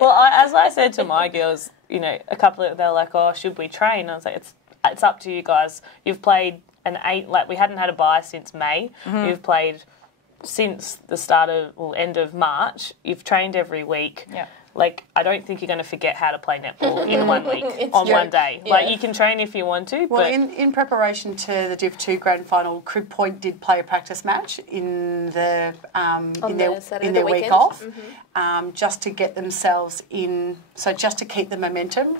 well, as I said to my girls, a couple of they're like, "Oh, should we train?" I was like, "It's up to you guys. You've played an 8. We hadn't had a bye since May. You've played." Since the end of March, you've trained every week. Yeah. I don't think you're going to forget how to play netball in 1 week one day. Yeah. You can train if you want to. Well, but in preparation to the Div 2 grand final, Crib Point did play a practice match in their week off, just to get themselves in. So just to keep the momentum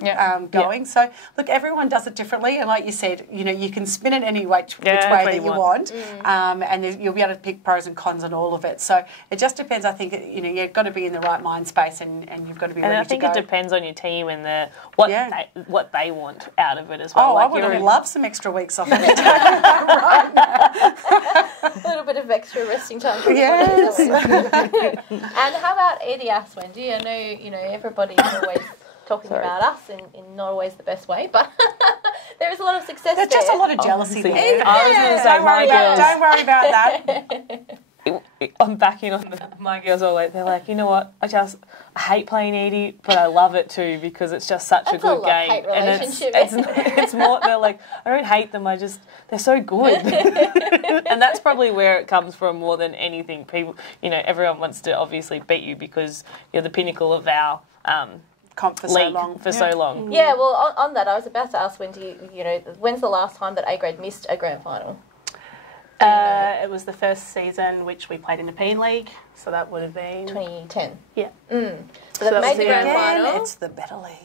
going. So look, everyone does it differently, and like you said, you can spin it any which way that you want, and you'll be able to pick pros and cons on all of it. So it just depends. I think you've got to be in the right mind space, and you've got to be ready to go. And I think it depends on your team and what they want out of it as well. Oh, I would have loved some extra weeks off. Right now. A little bit of extra resting time. Yes. And how about EDS, Wendy? I know everybody's always talking about us in not always the best way, but there is a lot of success. There's just a lot of jealousy there. I was going to say, don't worry about that. I'm backing on my girls always. They're like, you know what? I hate playing Edie, but I love it too because it's just such a good game. And it's more. They're like, I don't hate them. They're so good, and that's probably where it comes from more than anything. People, everyone wants to obviously beat you because you're the pinnacle of our comp for league so long. long. Yeah, well, on that, I was about to ask when's the last time that A grade missed a grand final? It was the first season which we played in the Peen League, so that would have been 2010. Yeah. So they've made the grand final. It's the better league.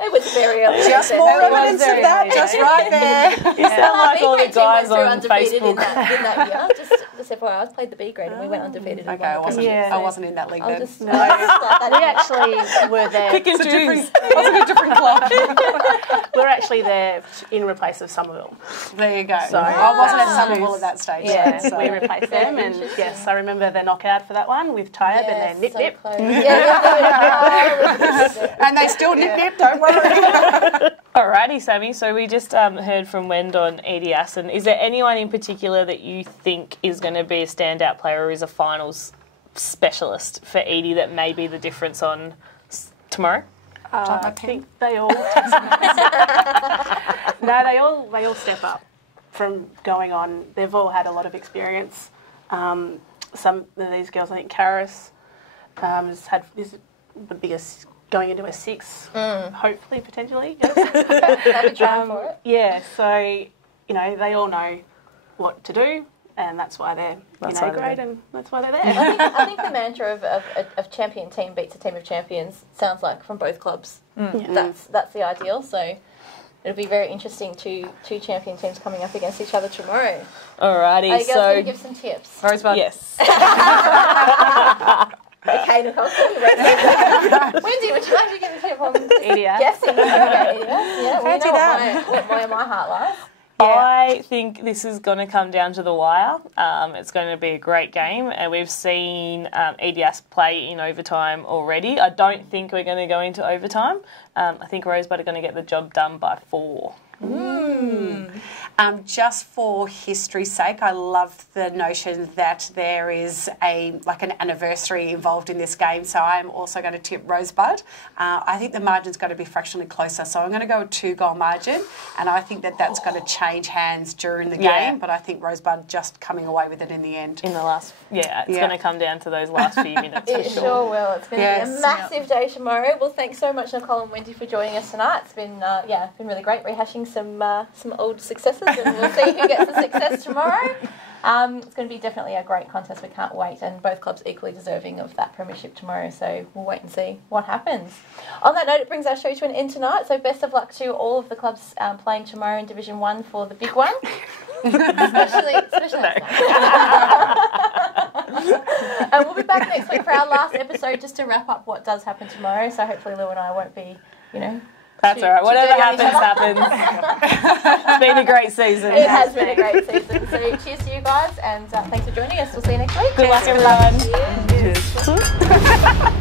It was very early. Just more evidence of that, just right there. You sound like all the guys on Facebook. In that year. Just FYI, I played the B grade and we went undefeated. Okay, I wasn't in that league then. We actually were there. Pick and choose. I was in a different club. We were actually there in replace of Somerville. There you go. So, I wasn't at Somerville at that stage. Yeah, so. we replaced them, and yes, I remember the knockout for that one with Tyab and their nip. And they still nip, don't worry. Alrighty, Sammy. So we just heard from Wend on EDS, and is there anyone in particular that you think is going to be a standout player or is a finals specialist for Edie that may be the difference on tomorrow? I think they all. they all step up from going on. They've all had a lot of experience. Some of these girls, I think Karis has had this would be going into a 6, hopefully, potentially. Have a try for it. Yeah, so they all know what to do, and that's why they're in A grade, and that's why they're there. I think the mantra of champion team beats a team of champions sounds like from both clubs. That's the ideal. So it'll be very interesting two champion teams coming up against each other tomorrow. Alrighty, Are you guys going to give some tips? Rosebud. Yes. Okay, Nicole. Wendy, would you like to give a tip on EDS? guessing? Okay, yeah, we know what my heart lies. I think this is going to come down to the wire. It's going to be a great game, and we've seen EDS play in overtime already. I don't think we're going to go into overtime. I think Rosebud are going to get the job done by 4. Just for history's sake, I love the notion that there is an anniversary involved in this game, so I'm also going to tip Rosebud. I think the margin's going to be fractionally closer, so I'm going to go with 2-goal margin, and I think that's going to change hands during the game, but I think Rosebud just coming away with it in the end. In the last, it's going to come down to those last few minutes for It sure. sure will. It's going to be a massive day tomorrow. Well, thanks so much, Nicole and Wendy, for joining us tonight. It's been been really great rehashing some old successes, and we'll see who gets the success tomorrow. It's going to be definitely a great contest. We can't wait, and both clubs equally deserving of that premiership tomorrow, so we'll wait and see what happens. On that note, it brings our show to an end tonight, so best of luck to all of the clubs playing tomorrow in Division 1 for the big one. especially and we'll be back next week for our last episode just to wrap up what does happen tomorrow, so hopefully Lou and I won't be, That's all right. Whatever happens. It's been a great season. It has been a great season. So cheers to you guys, and thanks for joining us. We'll see you next week. Good luck, everyone. Cheers.